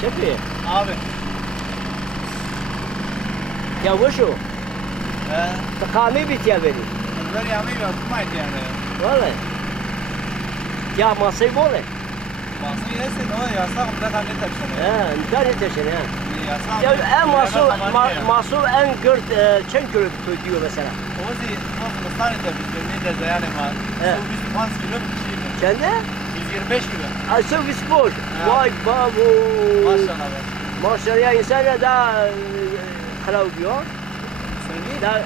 Şefi. Abi. Ya bu şu. Tıkami bitiyor beni. Ben yemeği yapmaydı yani. Vallahi. Ya masayı böyle. Masayı yesin o yasak bir tane tepsine. Bir tane teşene ha. Yasak. Ya en masum en gört çen kilo diyor mesela. O zaman o tane tepsine ne de yani var. Bu 105 kilo bir şey. Kendi? 125 kilo. Asıl spor. Vay babu. Maşallah be. Maşallah ya insan da kalav diyor. Da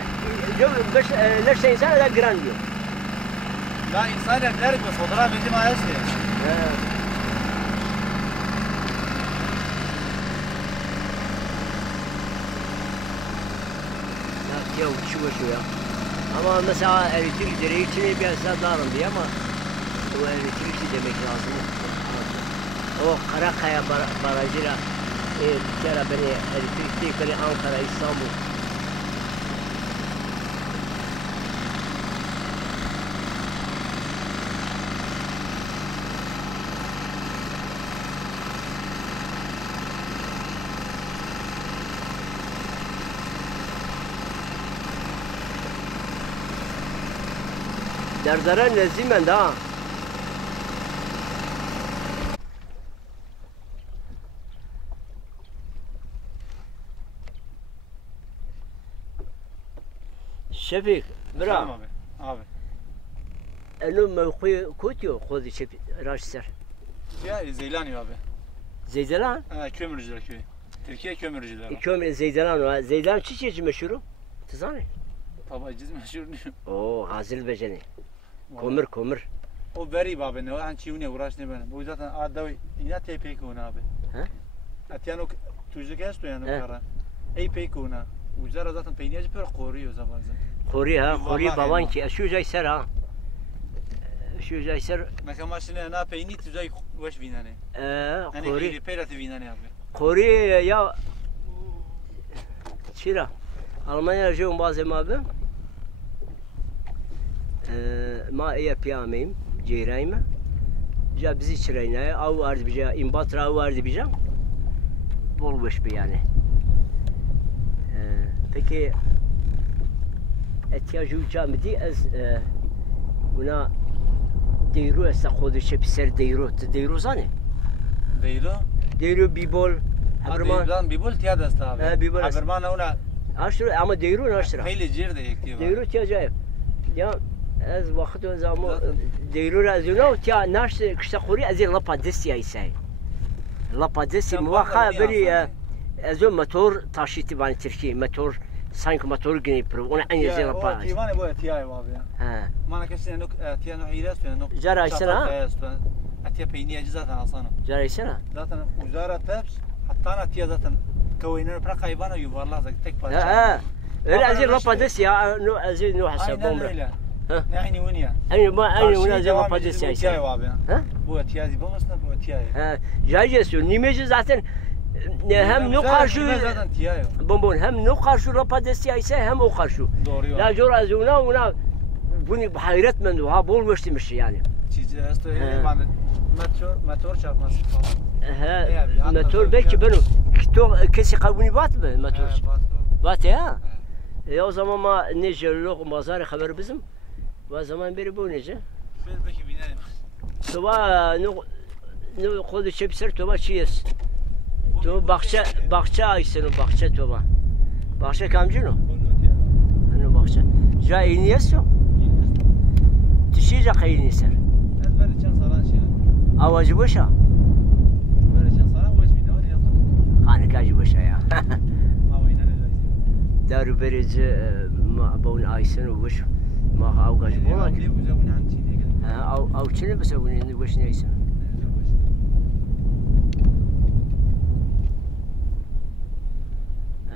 yok neşe insan da gran diyor. Ya insan der ki fotoğraf bizim ayası. Ya uçuyor şu ya. Ama mesela elektrik direği için bir hesaplarım diye ama o elektrik demek lazım. O Karakaya barajıyla bir kere beni elektrik beni Ankara, İstanbul. Derdara nezimen daha. Şefik, bra. Tamam abi. Abi. Elo mevki kutiyo khodi şef raşser. Ya Zeylani abi. Zeydelan? Kömürcüler köyü. Türkiye kömürcüler. Kömür Zeydelan var. Zeydelan çi çeşi meşhuru? Tızani. Tabacız meşhur diyor. Oo, Hazil Beceni. Kömür. O veri abi ne? Han çiğne uğraş ne ben. Bu zaten adavi yine tepeki ona abi. Ha? Atiyano tuzluk esto yani He. kara. Ey peki ona. Uzara zaten peyniyacı per koruyor zaman. Khori ha, Yuvarlak khori baban elma. ki. Şu jayser ha. Şu jayser. Mesela maşine ne peyni tuzay veş vinane. Hani Khori. khiri peyrat vinane abi. Khori ya çira. Almanya jom bazı abi. ما ايه بياميم جيرايمه جا بزي تشرينا او ارد بجا امباترا او ارد بجا بولوش بيانه peki احتياجو جامدي از هنا ديرو استخدم شبسر ديرو زاني Deylo. ديرو بيبول Haberman. حبرمان Bibol tiyadast abi. Bibol است. Haberman ona اشتري اما ديرو نشتري hayli cir de ektiği var. ديرو تيا جايب يا از وقت زامو ديرو رازونا تيا ناش كشتخوري ازي لابا دسي ايساي لابا دسي مواخا بري ازو موتور تاشيتي بان تركي موتور sanki motor gini pro ona en yazı O lapa. tiyane bu tiyay abi ya. Ha. Mana kesin nok tiyano hiras yani nok. Jara isena. Atiya peyniye zaten asana. Jaraysana. Zaten uzara taps hatta atiya zaten kavayner pra kaybana yuvarlak zaten tek parça. Ha. Öyle azı lapa des ya no azı no hasab Aynen bomra. öyle. Ha. Ne aynı bunu ya. Aynı ona azı lapa des ya. Tiyay abi ya. Ha? Bu tiyay bu nasıl bu tiyay? Ha. Jaycesu nimeci zaten hem no karşı zaten tiyay. bombon hem no karşı lapa des ya ise hem o karşı. Doğru ya. La jor azuna ona bunu hayret men ha bol geçmiş yani. Çiğce esto yani motor çarpması falan. Ha. Motor belki benim. Kesi kabuni bat mı motor? Bat ya. O zaman ma nece lok mazarı haber bizim. O zaman beri bu nece? Belki binelim. Tuba no kodu çepser tuba çiyes. Tu bahçe aysın bahçe tuba. Bahçe kamcı no? Ano bahçe. Ja iniyes yo? Tişice kayiniser. Ezber için saran şey. Avacı boşa. Ezber için saran bu ismi ne var ya? Hanikacı boşa ya. Ama inanılmaz. Daru berici ma bun aysın boş. Ma avgacı bola. Ha av çene mesela bunun boş neyse.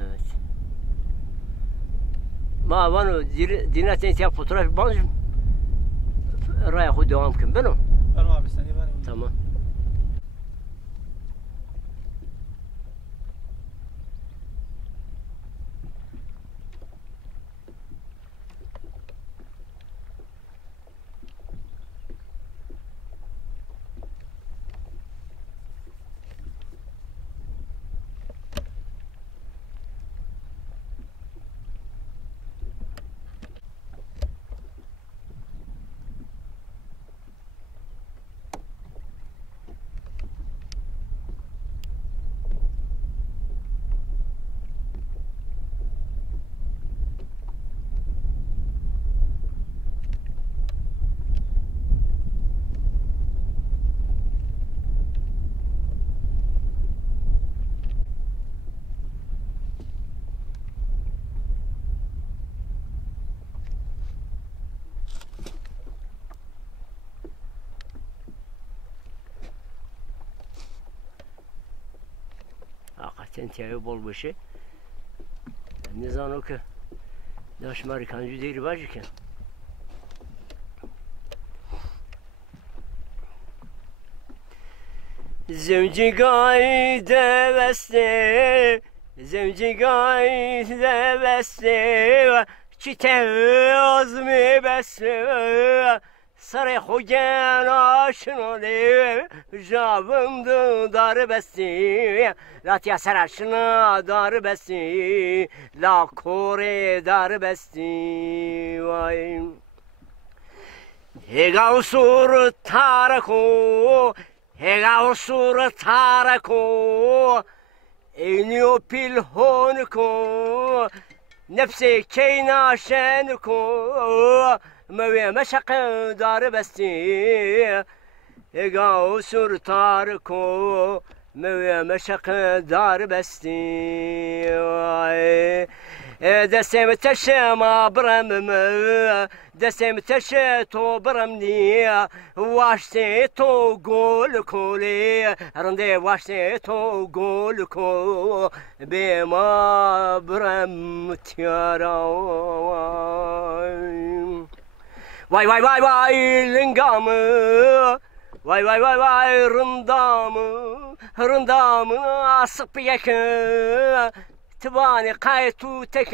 Evet. Ma vanu dinaten ya fotoğraf banjım. Raya xu devam kim beno. Tamam abi seni var. Tamam. Hakikaten tiyağı bol başı. Ne zaman o ki داش ماری کنجی دیری باجی کن زوجگای دوسته زوجگای دوسته چی تاز می بسته سر خوگن آشناله جابند دار بستی لاتیا سرشنا دار بستی لا کوره دار بستی وای هگا سور تارکو هگا سور تارکو اینیو پیلهون کو نفسي كينا شانكو موي مشق دار بستي يقاو سور تاركو موي مشق دار بستي دسم تشما برم دسم تشتو برمني واشتي تو قول كولي رندي واشتي تو قول كو بما برم تيارا واي واي واي واي لنقام واي واي واي واي رندام رندام اصبيك تباني قايتو تك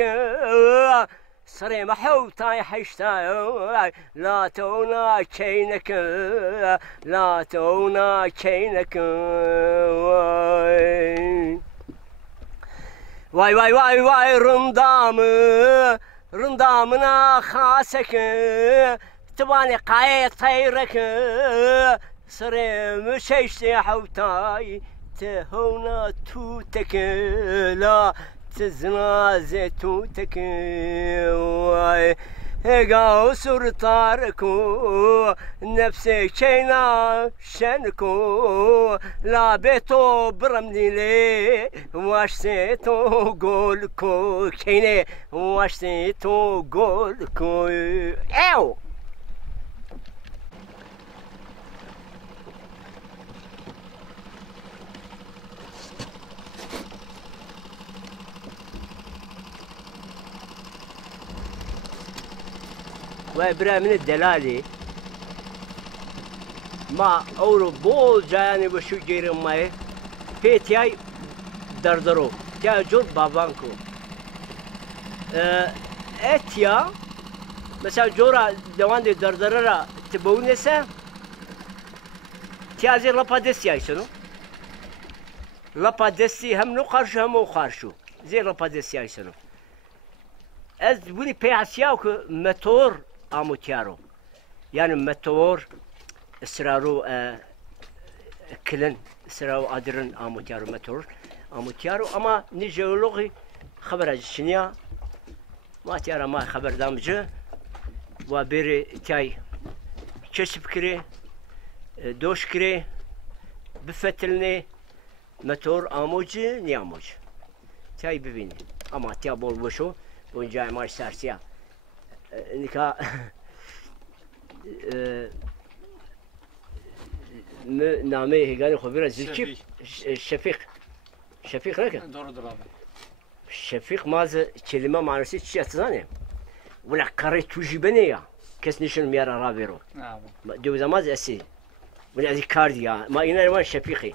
سري محوطاي حشتاي لا تونا كينك لا تونا كينك واي واي واي واي رندام رندامنا خاسك تباني قايت طيرك سري مشيشتي حوطاي تهونا توتك لا تزنا زيتوتك واي هقاو سور تاركو نفسي كينا شنكو لا بيتو برمني لي واشتيتو قولكو كيني واشتيتو قولكو ايو وابرا من الدلالي ما اورو بول جاني بشو جير ماي بيتياي دردرو تيا جور بابانكو اتيا مثلا جورا دوان دي دردررا تبونسا تيا زي لابادسي ايسنو لابادسي هم نو قرشو هم قرشو زي لابادسي ايسنو از بوني بياسياو كمتور اموتيارو يعني متور اسرارو كلن اسرارو ادرن اموتيارو متور اموتيارو اما نيجيولوجي خبر الشنيا ما تيارا ما خبر دامجه وبيري تاي كشف كري دوش كري بفتلني متور اموجي نياموج تاي ببيني اما تيا بول وشو ونجاي ماش سارسيا نكا نامي هيغاني خبيرة زيكيب شفيق شفيق لكن دور درابة شفيق ماذا كلمة معنوسية تشي أتزاني ولا كاري توجي بنيا كس نشن ميارا رابيرو نعم دوزا ماذا أسي ولا ذي كارديا ما ينا وان شفيقي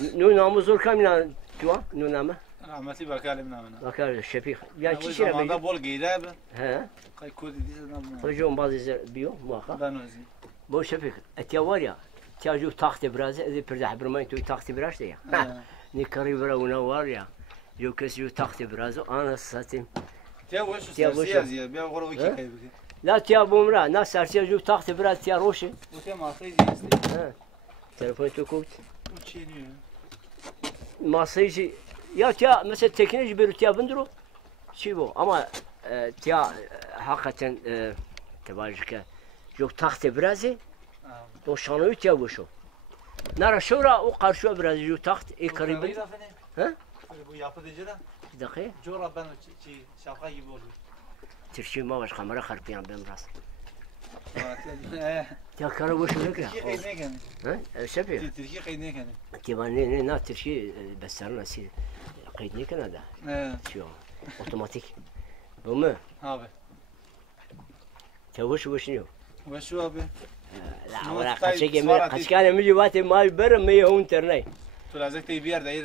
نو نامو زور كامل توا نو نامه عمتي بكلمنا منها بكال شفيق يعني تشي شيء ما بول جيداب ها قاي كودي دي نعم رجوم بعض بيو مواقع بانوزي بو شفيق اتيواريا تياجو تاخت براز ذي بردح برمين تو تاخت براش ديا نكري برا ونواريا جو كس جو تاخت برازو انا ساتم تيا وش سياسي بيا غرو وكي كاي لا تيا بومرا ناس سارسيا جو تاخت براز تيا روشي وتيا ما خيزي ها تليفون تو كوت وتشيني ما سيجي يا تيا مثلا تكنيج بيرو تيا بندرو شيبو اما تيا حقيقة تبارك جو تاخت برازي تو شانوی تیا وشو نرا شورا او قرشو برای جو تخت ای قریب ها بو yapı diyeceğim دقیق جورا ben çi şapka gibi oluyor ترشی ما باش خمره خرپیان بهم راست تیا کارو وشو نکره ها شبیه ترکی قید نکنه تیوانی نه ترشی بسر نسی قید نکنه ده شو اتوماتیک بومه abi توش وشنو وشو ابي لا ولا قش كان ملي واتي ما يبر ما هو انترنت تلازك تبير داير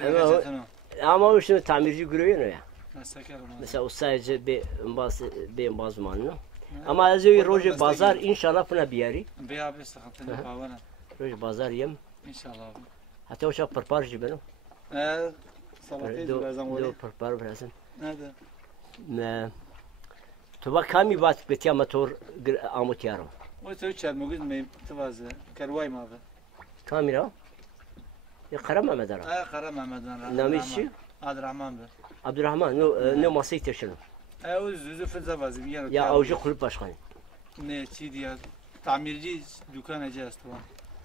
اما وشنو تعمير يقولون يا مسكر مثلا استاذ باز مالنا اما زي روج بازار ان شاء الله فينا بياري بيا بس خطنا باونا روج بازار يم ان شاء الله حتى وش بربار جبنو صلاتي لازم دو بربار برازن هذا ما تو كامي بات بتيا موتور اموتيارو وتوش موجود ما تواز كرواي ما به كاميرا يقرم مدرا قرم مدرا نامشي عبد الرحمن به عبد الرحمن نو ماسيت شنو زوزو في الزواج يا اوجي قلب باشخاني ne çi diye tamirci dükkanı استوى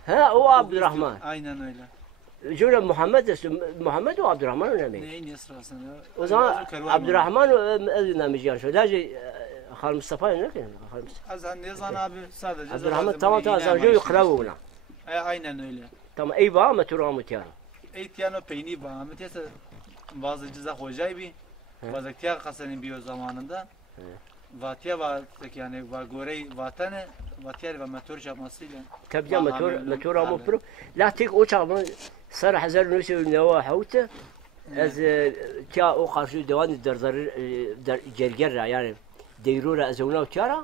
ها هو عبد الرحمن aynen öyle جوله محمد محمد وعبد الرحمن ولا مين؟ neyin esrasını وزمان عبد الرحمن نامجيان شو داجي خال مصطفى هناك خال مصطفى azan Nezan abi sadece عبد الرحمن تمام تمام جو يقراونا aynen öyle تمام اي با ما ترى متيان Eytiyano peyni bağımı tiyse bazı cıza hocay bi bazı tiya kasanın bir o zamanında vatiya var yani var gorey vatanı vatiya ve motor yapmasıyla تبدا موتور مو برو لا تيك اوشا صار حزر نوسي نوا حوته از تيا او قارشو دوان در جرجر يعني ديرورا ازونا وتيارا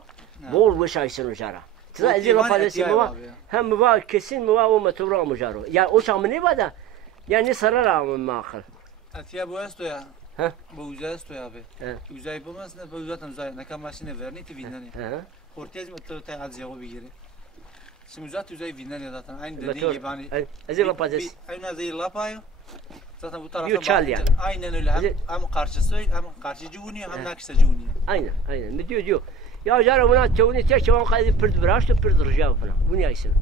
بول وش ايسن وجارا ترى زي ما فالسي موا هم موا كسين موا وموتور مجارو يا اوشا مني بدا يعني صار ما اخر اتيا bu esto ya ها bu uza esto ya abi uzay bu mesela bu uzatan uzay ne kadar maşine verni ti vinani ortez mi to ta azyago bigiri şimdi uzat uzay vinani zaten aynı dediğin gibi hani زي ما بادس aynı zey lapayo zaten bu tarafa Yuçal yani. aynen öyle hem karşısı hem karşıcı vuruyor hem nakşıcı vuruyor aynen مديو ديو يا جارة هنا توني تيش وان قاعد برد براش برد رجال فنا وني ايسن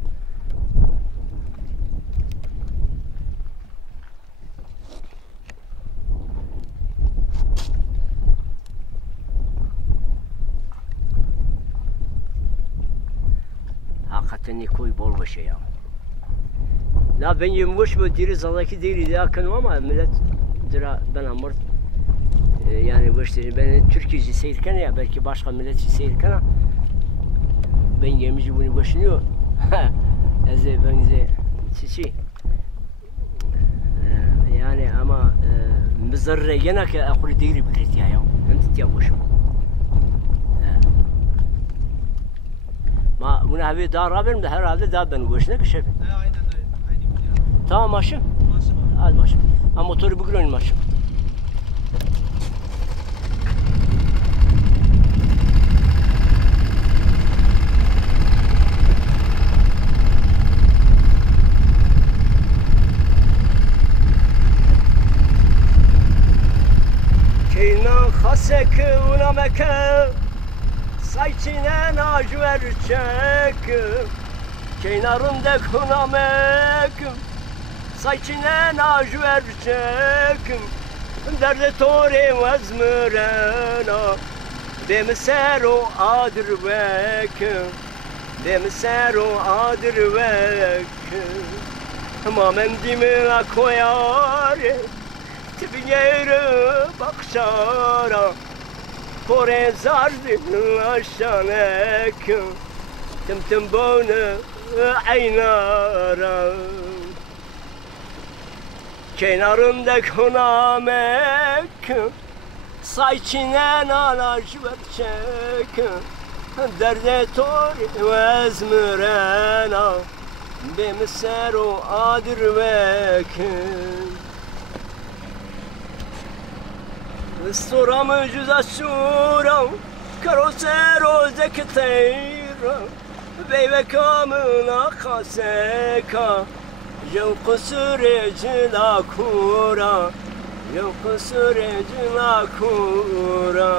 حقيقة كوي بول وشي يا لا ben 25 bu diri zalaki değil yakın ama millet dira ben amort yani bu işte ben Türkiye'ci seyirken ya belki başka milletçi seyirken ben yemici bunu başlıyor ez ben ze çiçi yani ama mızarre gene ki akıllı değil bir kritiya ya hem tiya boş ma bunu abi daha rabim de herhalde daha ben boşuna ki şef aynen öyle tamam maşım hadi maşım ama motoru bugün oynayın maşım Keynan khasek unameke sayçine najver çek Keynarında kunamek sayçine najver çek Derde tore vazmırena Bemsero adrvek Bemsero adrvek Mamen dimela koyare Tibiyere bakşara Kore zardın aşanek Tım bone aynara Kenarında kunamek Sayçine nalaj verçek Derde tori vezmürena Bemsero adrvek الصورة موجودة الصورة كروسيرو زكتيرا بيبا كاملة خاسيكا جو قصر جلا كورا جو قصر جلا كورا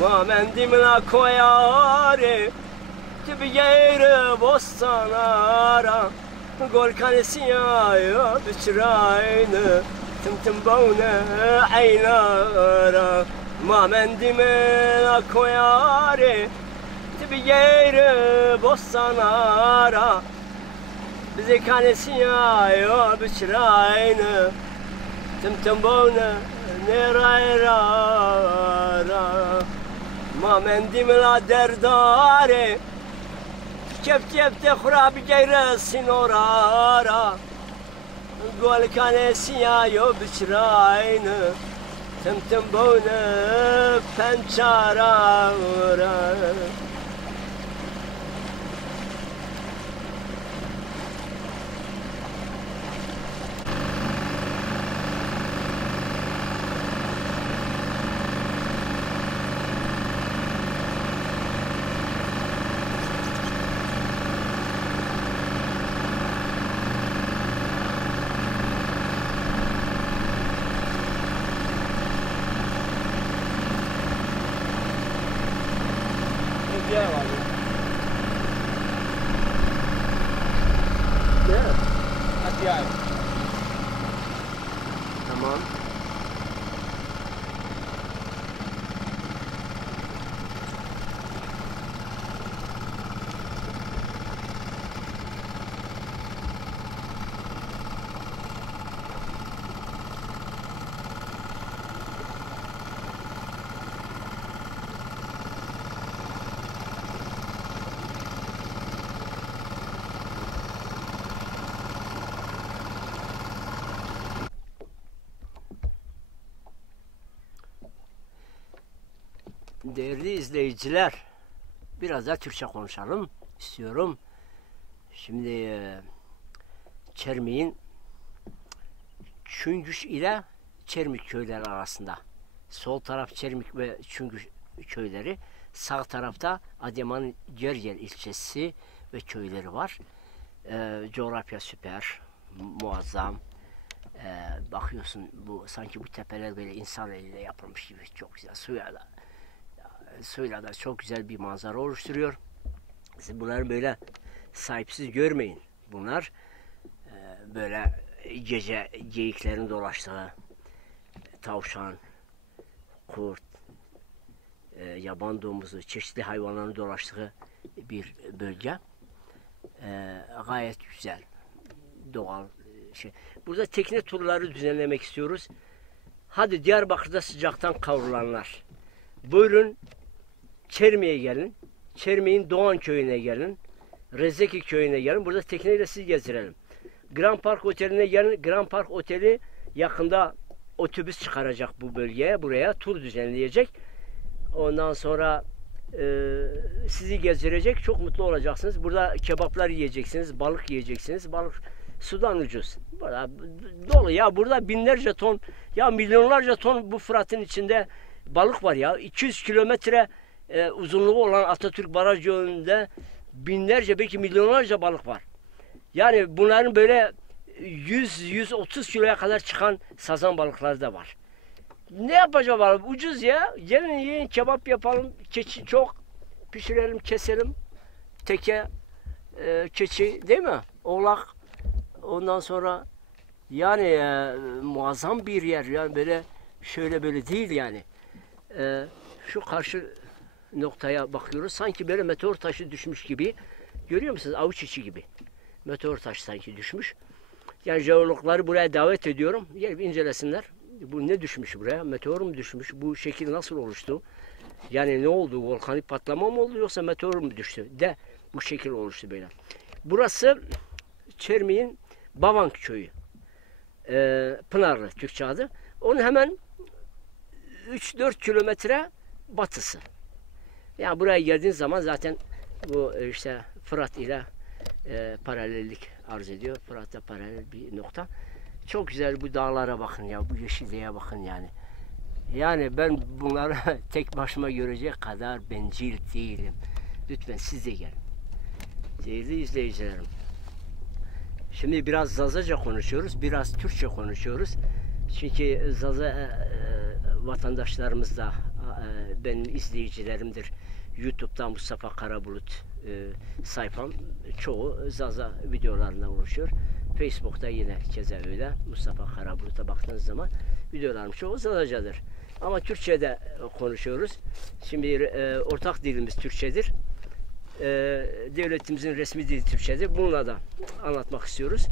ما من دمنا كوياري تبيير بوستانارا قول كان سيايا بشراين تم بونه عينارا ما من دمنا كوياري تبيير بوستانارا بزي كان سيايا بشراين تم بونه نرايرارا ما مندی ملا درداره کف کف خراب جیره سینورارا گل کنه سیایو بچراینه تم تم بونه پنچارا Tamam. Değerli izleyiciler, biraz da Türkçe konuşalım istiyorum. Şimdi Çermik'in Çüngüş ile Çermik köyleri arasında. Sol taraf Çermik ve Çüngüş köyleri, sağ tarafta Adıyaman Gerger ilçesi ve köyleri var. Coğrafya süper, muazzam. Bakıyorsun bu sanki bu tepeler böyle insan eliyle yapılmış gibi, çok güzel, suyla da çok güzel bir manzara oluşturuyor. Siz bunları böyle sahipsiz görmeyin. Bunlar böyle gece geyiklerin dolaştığı, tavşan, kurt, yaban domuzu, çeşitli hayvanların dolaştığı bir bölge. Gayet güzel, doğal şey. Burada tekne turları düzenlemek istiyoruz. Hadi Diyarbakır'da sıcaktan kavrulanlar, buyurun Çermik'e gelin. Çermik'in Doğan köyüne gelin. Rezeki köyüne gelin. Burada tekneyle sizi gezdirelim. Grand Park Oteli'ne gelin. Grand Park Oteli yakında otobüs çıkaracak bu bölgeye. Buraya tur düzenleyecek. Ondan sonra sizi gezdirecek. Çok mutlu olacaksınız. Burada kebaplar yiyeceksiniz. Balık yiyeceksiniz. Balık sudan ucuz. Burada dolu ya. Burada binlerce ton, ya milyonlarca ton bu Fırat'ın içinde balık var ya. 200 kilometre uzunluğu olan Atatürk Baraj yolunda binlerce, belki milyonlarca balık var. Yani bunların böyle 100-130 kiloya kadar çıkan sazan balıkları da var. Ne yapacağız balık? Ucuz ya. Gelin yiyin, kebap yapalım. Keçi çok pişirelim, keselim. Teke, keçi değil mi? Oğlak. Ondan sonra yani muazzam bir yer. Yani böyle şöyle böyle değil yani. Şu karşı noktaya bakıyoruz. Sanki böyle meteor taşı düşmüş gibi. Görüyor musunuz? Avuç içi gibi. Meteor taşı sanki düşmüş. Yani jeologları buraya davet ediyorum. Gelip incelesinler. Bu ne düşmüş buraya? Meteor mu düşmüş? Bu şekil nasıl oluştu? Yani ne oldu? Volkanik patlama mı oldu yoksa meteor mu düştü? De bu şekil oluştu böyle. Burası Çermik'in Bavank köyü. Pınarlı Türkçe adı. Onun hemen 3-4 kilometre batısı. Yani buraya geldiğiniz zaman zaten bu işte Fırat ile paralellik arz ediyor. Fırat'ta paralel bir nokta. Çok güzel, bu dağlara bakın ya, bu yeşilliğe bakın yani. Yani ben bunları tek başıma görecek kadar bencil değilim. Lütfen siz de gelin. Değerli izleyicilerim. Şimdi biraz Zazaca konuşuyoruz, biraz Türkçe konuşuyoruz. Çünkü Zaza vatandaşlarımız da benim izleyicilerimdir. YouTube'da Mustafa Karabulut sayfam çoğu Zaza videolarından oluşuyor. Facebook'ta yine keza öyle. Mustafa Karabulut'a baktığınız zaman videolarım çoğu Zazacadır. Ama Türkçe'de konuşuyoruz. Şimdi ortak dilimiz Türkçedir. Devletimizin resmi dili Türkçedir. Bununla da anlatmak istiyoruz.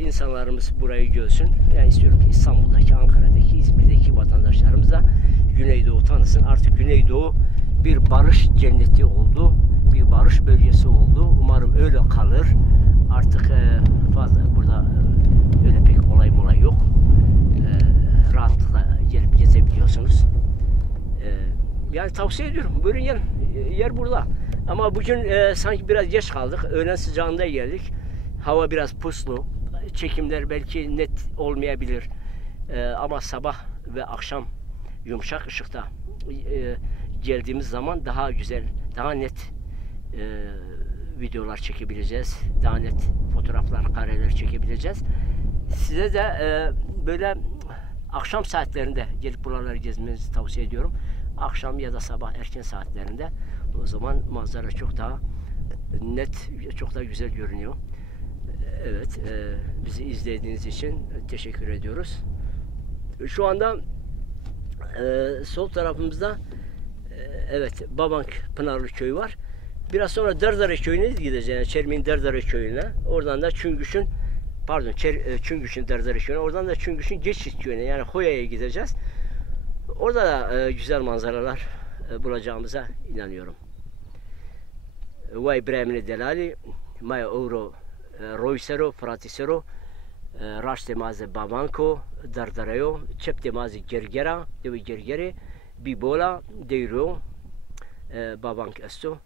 İnsanlarımız burayı görsün. Yani istiyorum ki İstanbul'daki, Ankara'daki, İzmir'deki vatandaşlarımız da Güneydoğu tanısın. Artık Güneydoğu bir barış cenneti oldu. Bir barış bölgesi oldu. Umarım öyle kalır. Artık fazla burada öyle pek olay yok. Rahatlıkla gelip gezebiliyorsunuz. Yani tavsiye ediyorum. Buyurun gelin. Yer burada. Ama bugün sanki biraz geç kaldık. Öğlen sıcağında geldik. Hava biraz puslu. Çekimler belki net olmayabilir. Ama sabah ve akşam yumuşak ışıkta geldiğimiz zaman daha güzel, daha net videolar çekebileceğiz. Daha net fotoğraflar, kareler çekebileceğiz. Size de böyle akşam saatlerinde gelip buraları gezmenizi tavsiye ediyorum. Akşam ya da sabah erken saatlerinde. O zaman manzara çok daha net, çok daha güzel görünüyor. Evet, bizi izlediğiniz için teşekkür ediyoruz. Şu anda sol tarafımızda evet Babank Pınarlı Köyü var. Biraz sonra Dardare Köyü'ne gideceğiz. Yani Çermin Dardare Köyü'ne. Oradan da Çüngüş'ün Çüngüş'ün Dardare Köyü'ne. Oradan da Çüngüş'ün Geçit Köyü'ne yani Hoya'ya gideceğiz. Orada da güzel manzaralar bulacağımıza inanıyorum. Vay Bremne Delali, Maya Euro Roysero, Fratisero, Raşte Maze Babanko, Dardareo, Çepte Maze Gergera, Devi Gergeri, Bibola, Deyro, Babank Esto,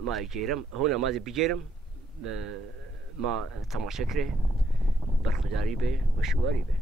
Ma Gerim, Hona Maze Bigerim, Ma Tamaşakre, Barkudari Be, ve Şuvari Be.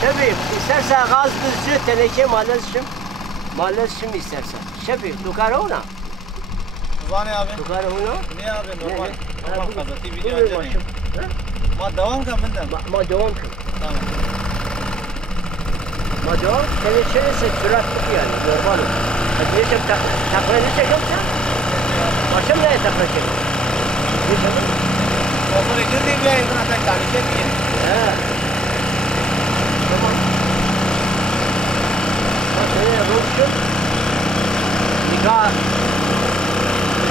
Şefim, istersen gaz düzcü teneke mahallesişim istersen. Şefim, tukara ona. Zane abi. Tukara ona. Ne abi normal. Normal kazatı video Buyurun önce başım. Ma devam kan benden. Ma devam kıl. Tamam. Ma devam, tenekeyse süratli yani, normal. Neyse takla ne çekiyorsun? Başım neye takla çekiyorsun? Ne çekiyorsun? Motoru girdiğim bir ayından tek tane çekeyim. He. Tamam. Bak nereye buluşun? Nikah.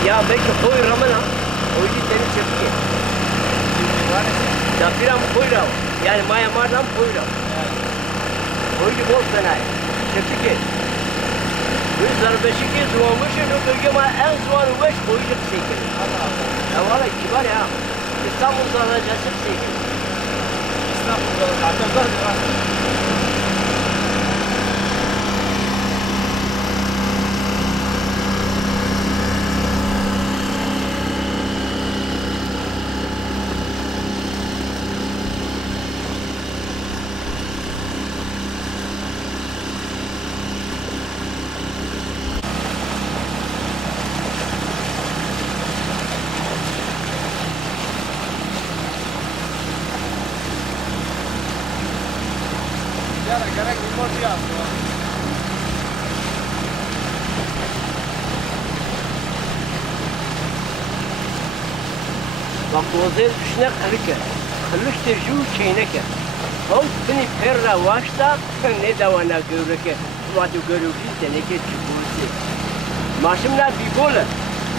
Ya belki koy ramana. O yüzden seni çekti. Da piram koyra. Yani maya mardan koyra. O yüzden bol fenay. Çekti ki. Bu zarbeşi ki zuvamışın o bölge ma en zuvanı beş koyacak sekir. Ya valla kibar ya. İstanbul'da alacağız sekir. İstanbul'da alacağız. Bak boğazı düşüne kırık. Kırık da ju çeyneke. Tam beni perra başta ne davana görürke. Vadu görürken teneke çıkıyorsa. Maşımlar bir gole.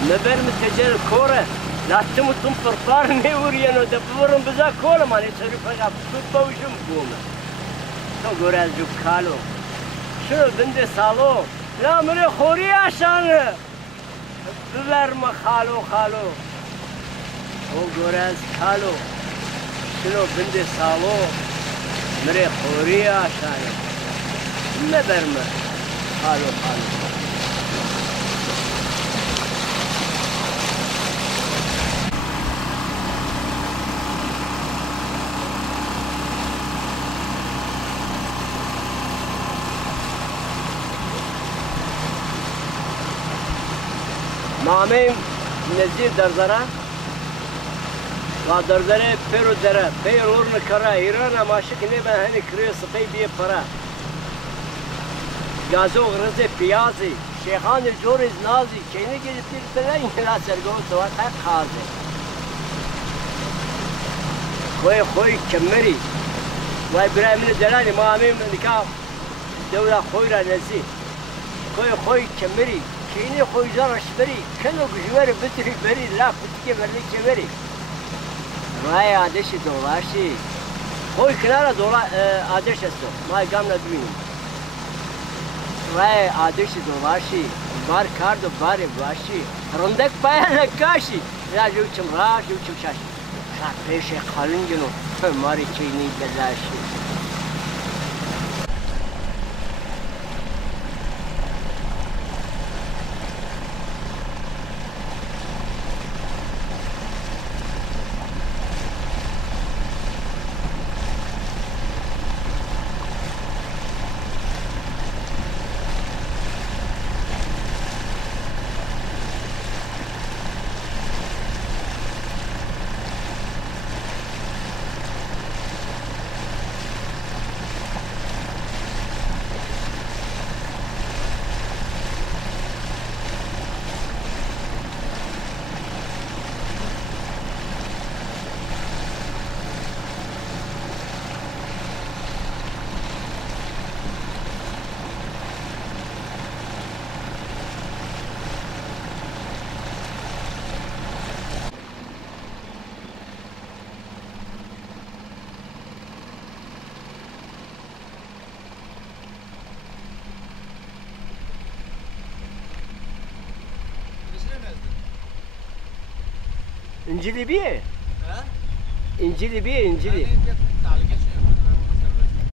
Ne vermi tecer kore. Lattımı tüm pırpar ne vuruyor o da vurun bize kole mani çocuklar tutmuşum bunu. To görez ju kalo. Şunu binde salo. La mene khori aşanı. Verme khalo khalo. O görez kalo. Şunu binde salo. Mene khori aşanı. Ne verme khalo khalo. Mamem nezir darzara ve darzare peru dara peyurun kara İran maşık ne ben hani kırıyor sıkı bir para gazo gırızı piyazi şeyhan joriz nazi çeyne gelip bir tane inkila sergo tuva tak khaze koy kemeri ve İbrahim'in delali mamem nikah devla koyra nezi koy kemeri Çeyni koyacağın aşberi, keno gücüveri bütürü beri, la putike verlik çeveri. Vay adeşi dolaşi. Koy kenara dola adeş esto. Vay gamla düğünüm. Vay adeşi dolaşi. Var kardo bari başı. Rondek bayanla kaşı. Ya juçum ra, juçum şaşı. Şak peşe kalıncını. Mari çeyni belaşı. İncili bir. Ha? İncili bir, İncili.